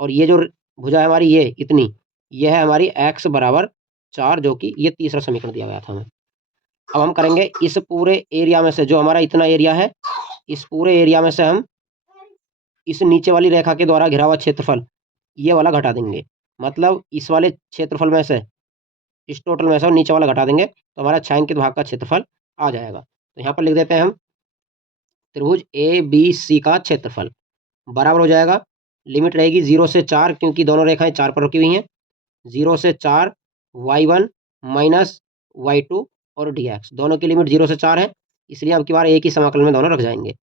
और ये जो भुजा है हमारी ये इतनी, ये है हमारी x = 4, जो कि ये तीसरा समीकरण दिया गया था हमें। अब हम करेंगे इस पूरे एरिया में से, जो हमारा इतना एरिया है, इस पूरे एरिया में से हम इस नीचे वाली रेखा के द्वारा घिरा हुआ क्षेत्रफल ये वाला घटा देंगे। मतलब इस वाले क्षेत्रफल में से, इस टोटल में से और नीचे वाला घटा देंगे, तो हमारा छायांकित भाग का क्षेत्रफल आ जाएगा। तो यहाँ पर लिख देते हैं हम त्रिभुज ए बी सी का क्षेत्रफल बराबर हो जाएगा, लिमिट रहेगी 0 से 4, क्योंकि दोनों रेखाएं 4 पर रुकी हुई हैं, 0 से 4 y1 माइनस y2 और dx, दोनों की लिमिट 0 से 4 है, इसलिए अब की बार एक ही समाकलन में दोनों रख जाएंगे।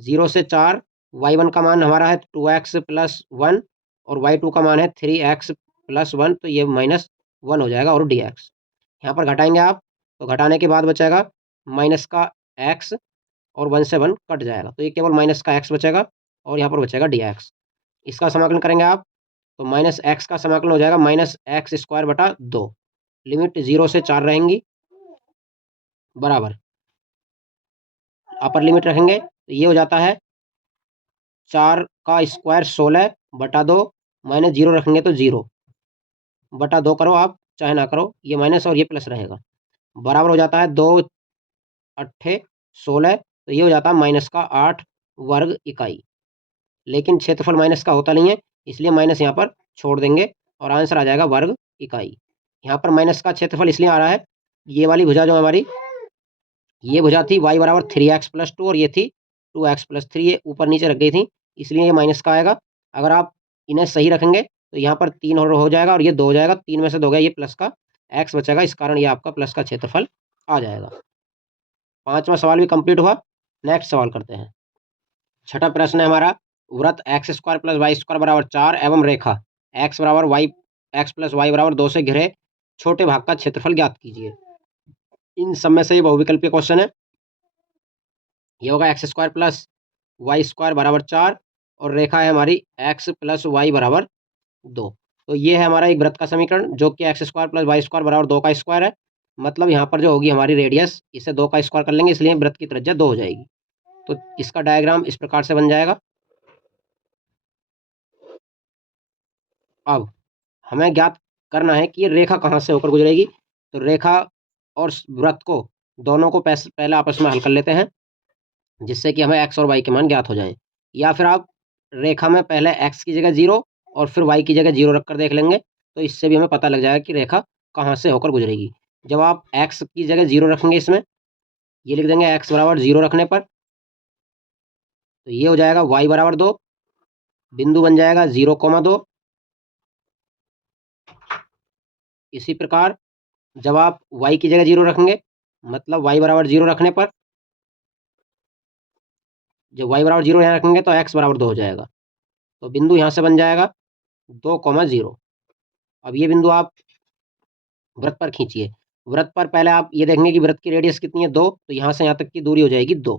0 से 4, y1 का मान हमारा है 2x + 1 और y2 का मान है 3x + 1, तो ये -1 हो जाएगा, और dx यहाँ पर घटाएंगे आप, तो घटाने के बाद बचेगा माइनस का x और 1 से 1 कट जाएगा, तो ये केवल माइनस का x बचेगा और यहाँ पर बचेगा dx। इसका समाकलन करेंगे आप तो माइनस एक्स का समाकलन हो जाएगा माइनस एक्स स्क्वायर बटा 2। लिमिट 0 से 4 रहेंगी बराबर, अपर लिमिट रखेंगे तो ये हो जाता है 4 का स्क्वायर 16 बटा 2, माइनस 0 रखेंगे तो 0 बटा 2 करो आप चाहे ना करो, ये माइनस और ये प्लस रहेगा, बराबर हो जाता है 2 अट्ठे 16, तो ये हो जाता है माइनस का 8 वर्ग इकाई। लेकिन क्षेत्रफल माइनस का होता नहीं है, इसलिए माइनस यहाँ पर छोड़ देंगे और आंसर आ जाएगा वर्ग इकाई। यहाँ पर माइनस का क्षेत्रफल इसलिए आ रहा है, ये वाली भुजा जो हमारी ये भुजा थी y बराबर 3x प्लस 2 और ये थी 2x प्लस 3, ये ऊपर नीचे रख गई थी, इसलिए ये माइनस का आएगा। अगर आप इन्हें सही रखेंगे तो यहाँ पर 3 और हो जाएगा और ये 2 हो जाएगा, 3 में से 2 हो गया, ये प्लस का x बचेगा, इस कारण ये आपका प्लस का क्षेत्रफल आ जाएगा। 5वां सवाल भी कंप्लीट हुआ। नेक्स्ट सवाल करते हैं। छठा प्रश्न है हमारा, वृत्त x square plus y square बराबर 4 एवं रेखा एक्स बराबर वाई एक्स प्लस वाई बराबर 2 से घिरे छोटे भाग का क्षेत्रफल ज्ञात कीजिए। इन सब में से ये बहुविकल्पीय क्वेश्चन है। ये होगा x square plus y square बराबर 4 और रेखा है हमारी एक्स प्लस वाई बराबर 2। तो ये है हमारा एक वृत्त का समीकरण जो कि x square plus y square बराबर 2 का स्क्वायर है। मतलब यहाँ पर जो होगी हमारी रेडियस, इसे 2 का स्क्वायर कर लेंगे, इसलिए वृत्त की त्रिज्या 2 हो जाएगी। तो इसका डायग्राम इस प्रकार से बन जाएगा। अब हमें ज्ञात करना है कि ये रेखा कहाँ से होकर गुजरेगी। तो रेखा और वृत्त को दोनों को पहले आपस में हल कर लेते हैं, जिससे कि हमें एक्स और वाई के मान ज्ञात हो जाएं। या फिर आप रेखा में पहले एक्स की जगह 0 और फिर वाई की जगह 0 रखकर देख लेंगे, तो इससे भी हमें पता लग जाएगा कि रेखा कहाँ से होकर गुजरेगी। जब आप एक्स की जगह 0 रखेंगे, इसमें ये लिख देंगे एक्स बराबर 0 रखने पर, तो ये हो जाएगा वाई बराबर 2, बिंदु बन जाएगा 0,2। इसी प्रकार जब आप y की जगह 0 रखेंगे, मतलब y बराबर 0 रखने पर, जब y बराबर 0 यहाँ रखेंगे तो x बराबर 2 हो जाएगा। तो बिंदु यहाँ से बन जाएगा 2,0। अब ये बिंदु आप वृत्त पर खींचिए। वृत्त पर पहले आप ये देखेंगे कि वृत्त की रेडियस कितनी है, 2, तो यहाँ से यहाँ तक की दूरी हो जाएगी 2।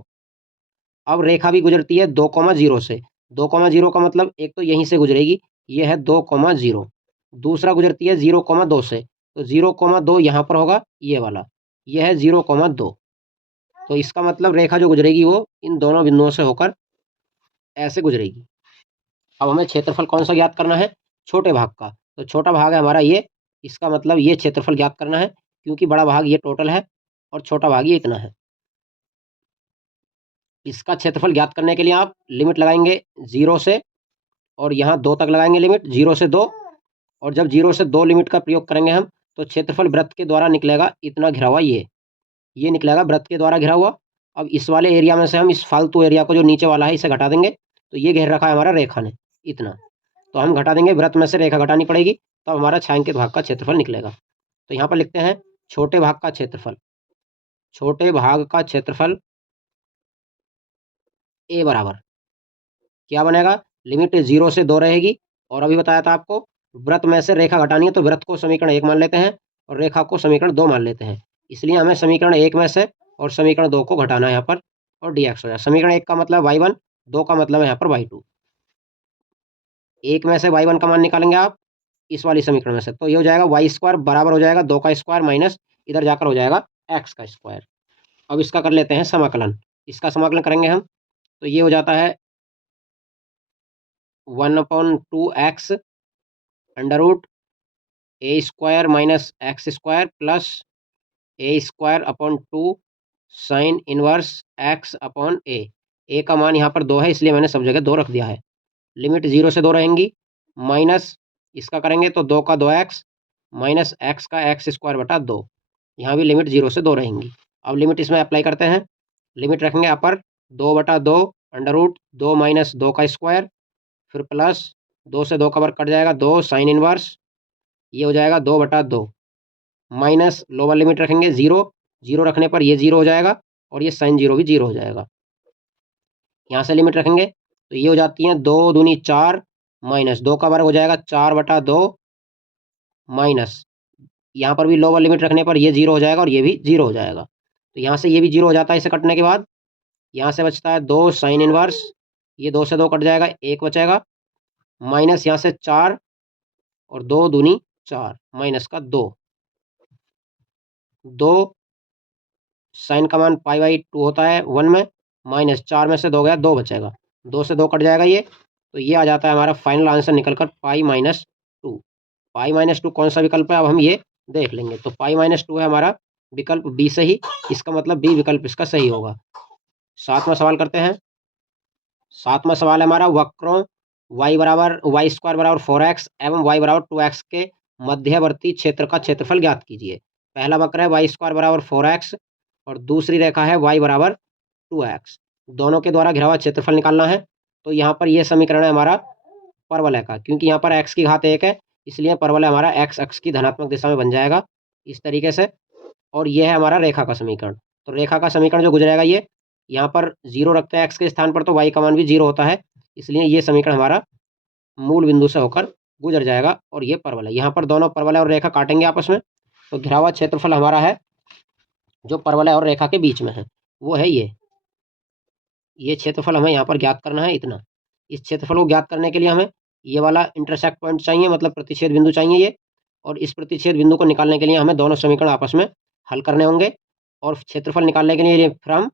अब रेखा भी गुजरती है 2,0 से। 2,0 का मतलब एक तो यहीं से गुजरेगी, ये है 2,0। दूसरा गुजरती है 0,2 से, तो 0,2 यहाँ पर होगा, ये वाला, ये है 0,2। तो इसका मतलब रेखा जो गुजरेगी वो इन दोनों बिंदुओं से होकर ऐसे गुजरेगी। अब हमें क्षेत्रफल कौन सा ज्ञात करना है, छोटे भाग का। तो छोटा भाग है हमारा ये, इसका मतलब ये क्षेत्रफल ज्ञात करना है, क्योंकि बड़ा भाग ये टोटल है और छोटा भाग ये इतना है। इसका क्षेत्रफल ज्ञात करने के लिए आप लिमिट लगाएंगे 0 से और यहाँ 2 तक लगाएंगे लिमिट, 0 से 2, और जब 0 से 2 लिमिट का प्रयोग करेंगे हम, तो क्षेत्रफल वृत्त के द्वारा निकलेगा इतना घिरा हुआ, ये निकलेगा वृत्त के द्वारा घिरा हुआ। अब इस वाले एरिया में से हम इस फालतू एरिया को जो नीचे वाला है इसे घटा देंगे, तो ये घेर रखा है हमारा रेखा ने इतना, तो हम घटा देंगे, वृत्त में से रेखा घटानी पड़ेगी, तो हमारा छायांकित भाग का क्षेत्रफल निकलेगा। तो यहाँ पर लिखते हैं छोटे भाग का क्षेत्रफल। छोटे भाग का क्षेत्रफल ए बराबर क्या बनेगा, लिमिट 0 से 2 रहेगी, और अभी बताया था आपको वृत्त में से रेखा घटानी है, तो वृत्त को समीकरण 1 मान लेते हैं और रेखा को समीकरण 2 मान लेते हैं, इसलिए हमें समीकरण 1 में से और समीकरण 2 को घटाना है यहाँ पर, और dx हो जाए। समीकरण 1 का मतलब y1, 2 का मतलब है यहाँ पर y2। 1 में से y1 का मान निकालेंगे आप इस वाली समीकरण में से, तो ये हो जाएगा वाई स्क्वायर बराबर हो जाएगा 2 का स्क्वायर माइनस इधर जाकर हो जाएगा x का स्क्वायर। अब इसका कर लेते हैं समाकलन। इसका समाकलन करेंगे हम, तो ये हो जाता है 1/2x under root a square minus x square plus a square upon 2 sine inverse x upon a का मान यहाँ पर 2 है, इसलिए मैंने सब जगह 2 रख दिया है। लिमिट 0 से 2 रहेंगी, माइनस इसका करेंगे तो 2 का 2x माइनस एक्स का एक्स स्क्वायर बटा 2, यहाँ भी लिमिट 0 से 2 रहेंगी। अब लिमिट इसमें अप्लाई करते हैं, लिमिट रखेंगे अपर 2/2 अंडर रूट 2 माइनस 2 का स्क्वायर, फिर प्लस 2 से 2 का वर्ग कट जाएगा, 2 साइन इनवर्स, ये हो जाएगा 2/2 माइनस लोअर लिमिट रखेंगे 0, 0 रखने पर ये 0 हो जाएगा और ये साइन 0 भी 0 हो जाएगा। यहाँ से लिमिट रखेंगे तो ये हो जाती है 2 दूनी 4 माइनस 2 का वर्ग हो जाएगा 4/2 माइनस, यहाँ पर भी लोअर लिमिट रखने पर ये 0 हो जाएगा और ये भी 0 हो जाएगा, तो यहाँ से ये भी 0 हो जाता है इसे कटने के बाद। यहाँ से बचता है 2 साइन इनवर्स, ये 2 से 2 कट जाएगा, 1 बचेगा, माइनस यहाँ से 4 और 2 दूनी 4, माइनस का 2 साइन का मान π/2 होता है 1 में, माइनस 4 में से 2 गया, 2 बचेगा, 2 से 2 कट जाएगा ये, तो ये आ जाता है हमारा फाइनल आंसर निकलकर π-2। π-2 कौन सा विकल्प है, अब हम ये देख लेंगे। तो π-2 है हमारा विकल्प बी सही, इसका मतलब बी विकल्प इसका सही होगा। 7वां सवाल करते हैं। 7वां सवाल है हमारा, वक्रों y² 4x एवं y 2x के मध्यवर्ती क्षेत्र का क्षेत्रफल ज्ञात कीजिए। पहला वक्र है y² 4x और दूसरी रेखा है y 2x, दोनों के द्वारा घिरा हुआ क्षेत्रफल निकालना है। तो यहाँ पर यह समीकरण है हमारा परवलय का, क्योंकि यहाँ पर x की घात 1 है, इसलिए परवलय हमारा x अक्ष की धनात्मक दिशा में बन जाएगा इस तरीके से। और यह है हमारा रेखा का समीकरण। तो रेखा का समीकरण जो गुजरेगा, ये यहाँ पर 0 रखते हैं x के स्थान पर, तो y का मान भी 0 होता है, इसलिए ये समीकरण हमारा मूल बिंदु से होकर गुजर जाएगा और ये परवलय। यहाँ पर दोनों परवलय और रेखा काटेंगे आपस में, तो घिरा हुआ क्षेत्रफल हमारा है जो परवलय और रेखा के बीच में है, वो है ये क्षेत्रफल हमें यहाँ पर ज्ञात करना है इतना। इस क्षेत्रफल को ज्ञात करने के लिए हमें ये वाला इंटरसेक्ट पॉइंट चाहिए, मतलब प्रतिच्छेद बिंदु चाहिए ये, और इस प्रतिच्छेद बिंदु को निकालने के लिए हमें दोनों समीकरण आपस में हल करने होंगे। और क्षेत्रफल निकालने के लिए फिर हम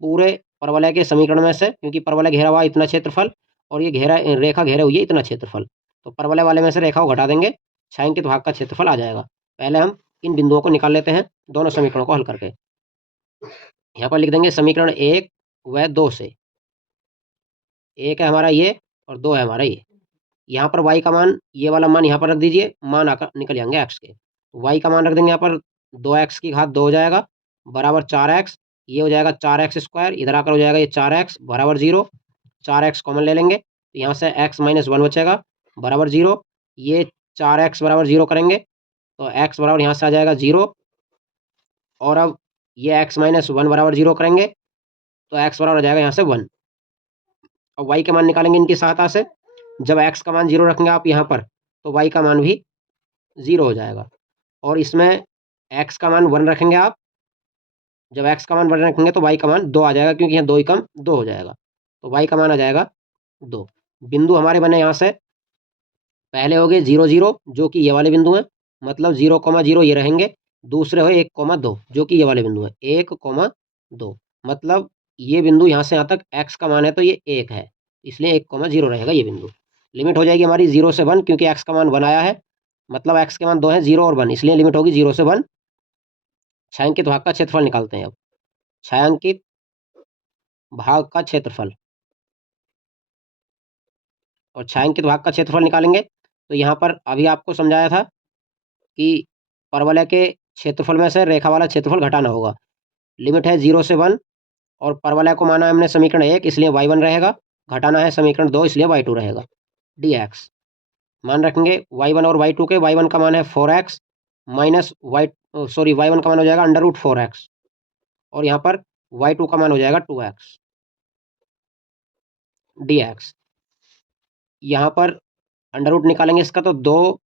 पूरे परवलय के समीकरण में से, क्योंकि परवलय घेरा हुआ इतना क्षेत्रफल और ये रेखा घेरे हुई है इतना क्षेत्रफल, तो परवलय वाले में से रेखा को घटा देंगे, छायांकित भाग का क्षेत्रफल आ जाएगा। पहले हम इन बिंदुओं को निकाल लेते हैं दोनों समीकरणों को हल करके। यहाँ पर लिख देंगे समीकरण 1 व 2 से, 1 है हमारा ये और 2 है हमारा ये। यहाँ पर y का मान, ये वाला मान यहाँ पर रख दीजिए, मान आकर निकल जाएंगे x के। y का मान रख देंगे यहाँ पर 2x की घात 2 हो जाएगा बराबर 4x, ये हो जाएगा 4x², इधर आकर हो जाएगा ये 4x बराबर 0, 4x कॉमन ले लेंगे, तो यहाँ से x - 1 बचेगा बराबर 0, ये 4x बराबर 0 करेंगे तो x बराबर यहाँ से आ जाएगा 0, और अब ये x - 1 बराबर 0 करेंगे तो x बराबर आ जाएगा यहाँ से 1। अब y का मान निकालेंगे इनकी सहायता से, जब x का मान 0 रखेंगे आप यहाँ पर तो y का मान भी 0 हो जाएगा, और इसमें x का मान 1 रखेंगे आप, जब x का मान 1 रखेंगे तो y का मान 2 आ जाएगा, क्योंकि यहाँ 2 ही कम 2 हो जाएगा, तो y का मान आ जाएगा 2। बिंदु हमारे बने यहाँ से, पहले हो गए 0 0 जो कि ये वाले बिंदु हैं, मतलब 0,0 ये रहेंगे, दूसरे हो 1,2 जो कि ये वाले बिंदु है 1,2, मतलब ये बिंदु यहाँ से यहाँ तक x का मान है तो ये 1 है, इसलिए 1,0 रहेगा ये बिंदु। लिमिट हो जाएगी हमारी 0 से 1, क्योंकि x का मान 1 आया है, मतलब x के मान 2 है, 0 और 1, इसलिए लिमिट होगी 0 से 1। छायांकित भाग का क्षेत्रफल निकालते हैं अब। छायांकित भाग का क्षेत्रफल, और छायांकित भाग का क्षेत्रफल निकालेंगे तो यहाँ पर अभी आपको समझाया था कि परवलय के क्षेत्रफल में से रेखा वाला क्षेत्रफल घटाना होगा। लिमिट है 0 से 1, और परवलय को माना है हमने समीकरण 1, इसलिए y1 रहेगा, घटाना है समीकरण 2, इसलिए y2 रहेगा। dx मान रखेंगे y1 और y2 के, y1 का मान है 4x माइनस y1 का मान हो जाएगा √4x, और यहाँ पर y2 का मान हो जाएगा 2x। dx यहाँ पर अंडर रूट निकालेंगे इसका, तो 2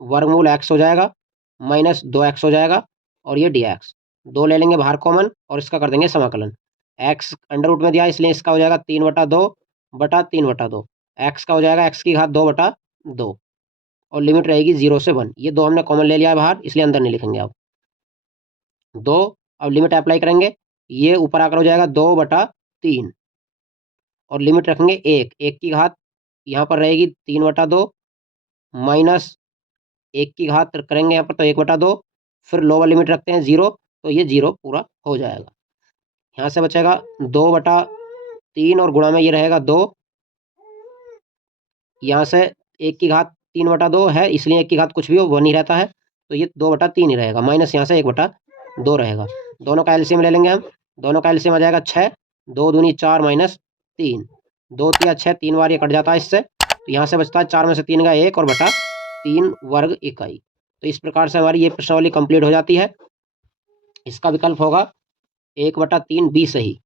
वर्गमूल x हो जाएगा माइनस 2x हो जाएगा, और ये dx 2 ले लेंगे बाहर कॉमन और इसका कर देंगे समाकलन। x अंडर रूट में दिया इसलिए इसका हो जाएगा 3/2 बटा 3/2, x का हो जाएगा x की घात 2/2, और लिमिट रहेगी 0 से 1। ये 2 हमने कॉमन ले लिया है बाहर, इसलिए अंदर नहीं लिखेंगे अब 2। अब लिमिट अप्लाई करेंगे, ये ऊपर आकर हो जाएगा 2/3, और लिमिट रखेंगे 1 की घात यहाँ पर रहेगी 3/2 माइनस 1 की घात करेंगे यहाँ पर तो 1/2, फिर लोअर लिमिट रखते हैं 0, तो ये 0 पूरा हो जाएगा। यहाँ से बचेगा 2/3 और गुणा में ये रहेगा 2, यहाँ से 1 की घात 3/2 है, इसलिए 1 की घात कुछ भी हो वो नहीं रहता है, तो ये 2/3 ही रहेगा, माइनस यहाँ से 1/2 रहेगा। दोनों का एलसीएम ले लेंगे हम, दोनों का एलसीएम आ जाएगा 6, 2 दूनी 4 माइनस 3, 2 तिया 6, 3 बार ये कट जाता है इससे, तो यहाँ से बचता है 4 में से 3 का 1 और बटा 3 वर्ग इकाई। तो इस प्रकार से हमारी ये प्रश्नावली कंप्लीट हो जाती है। इसका विकल्प होगा 1/3 बी सही।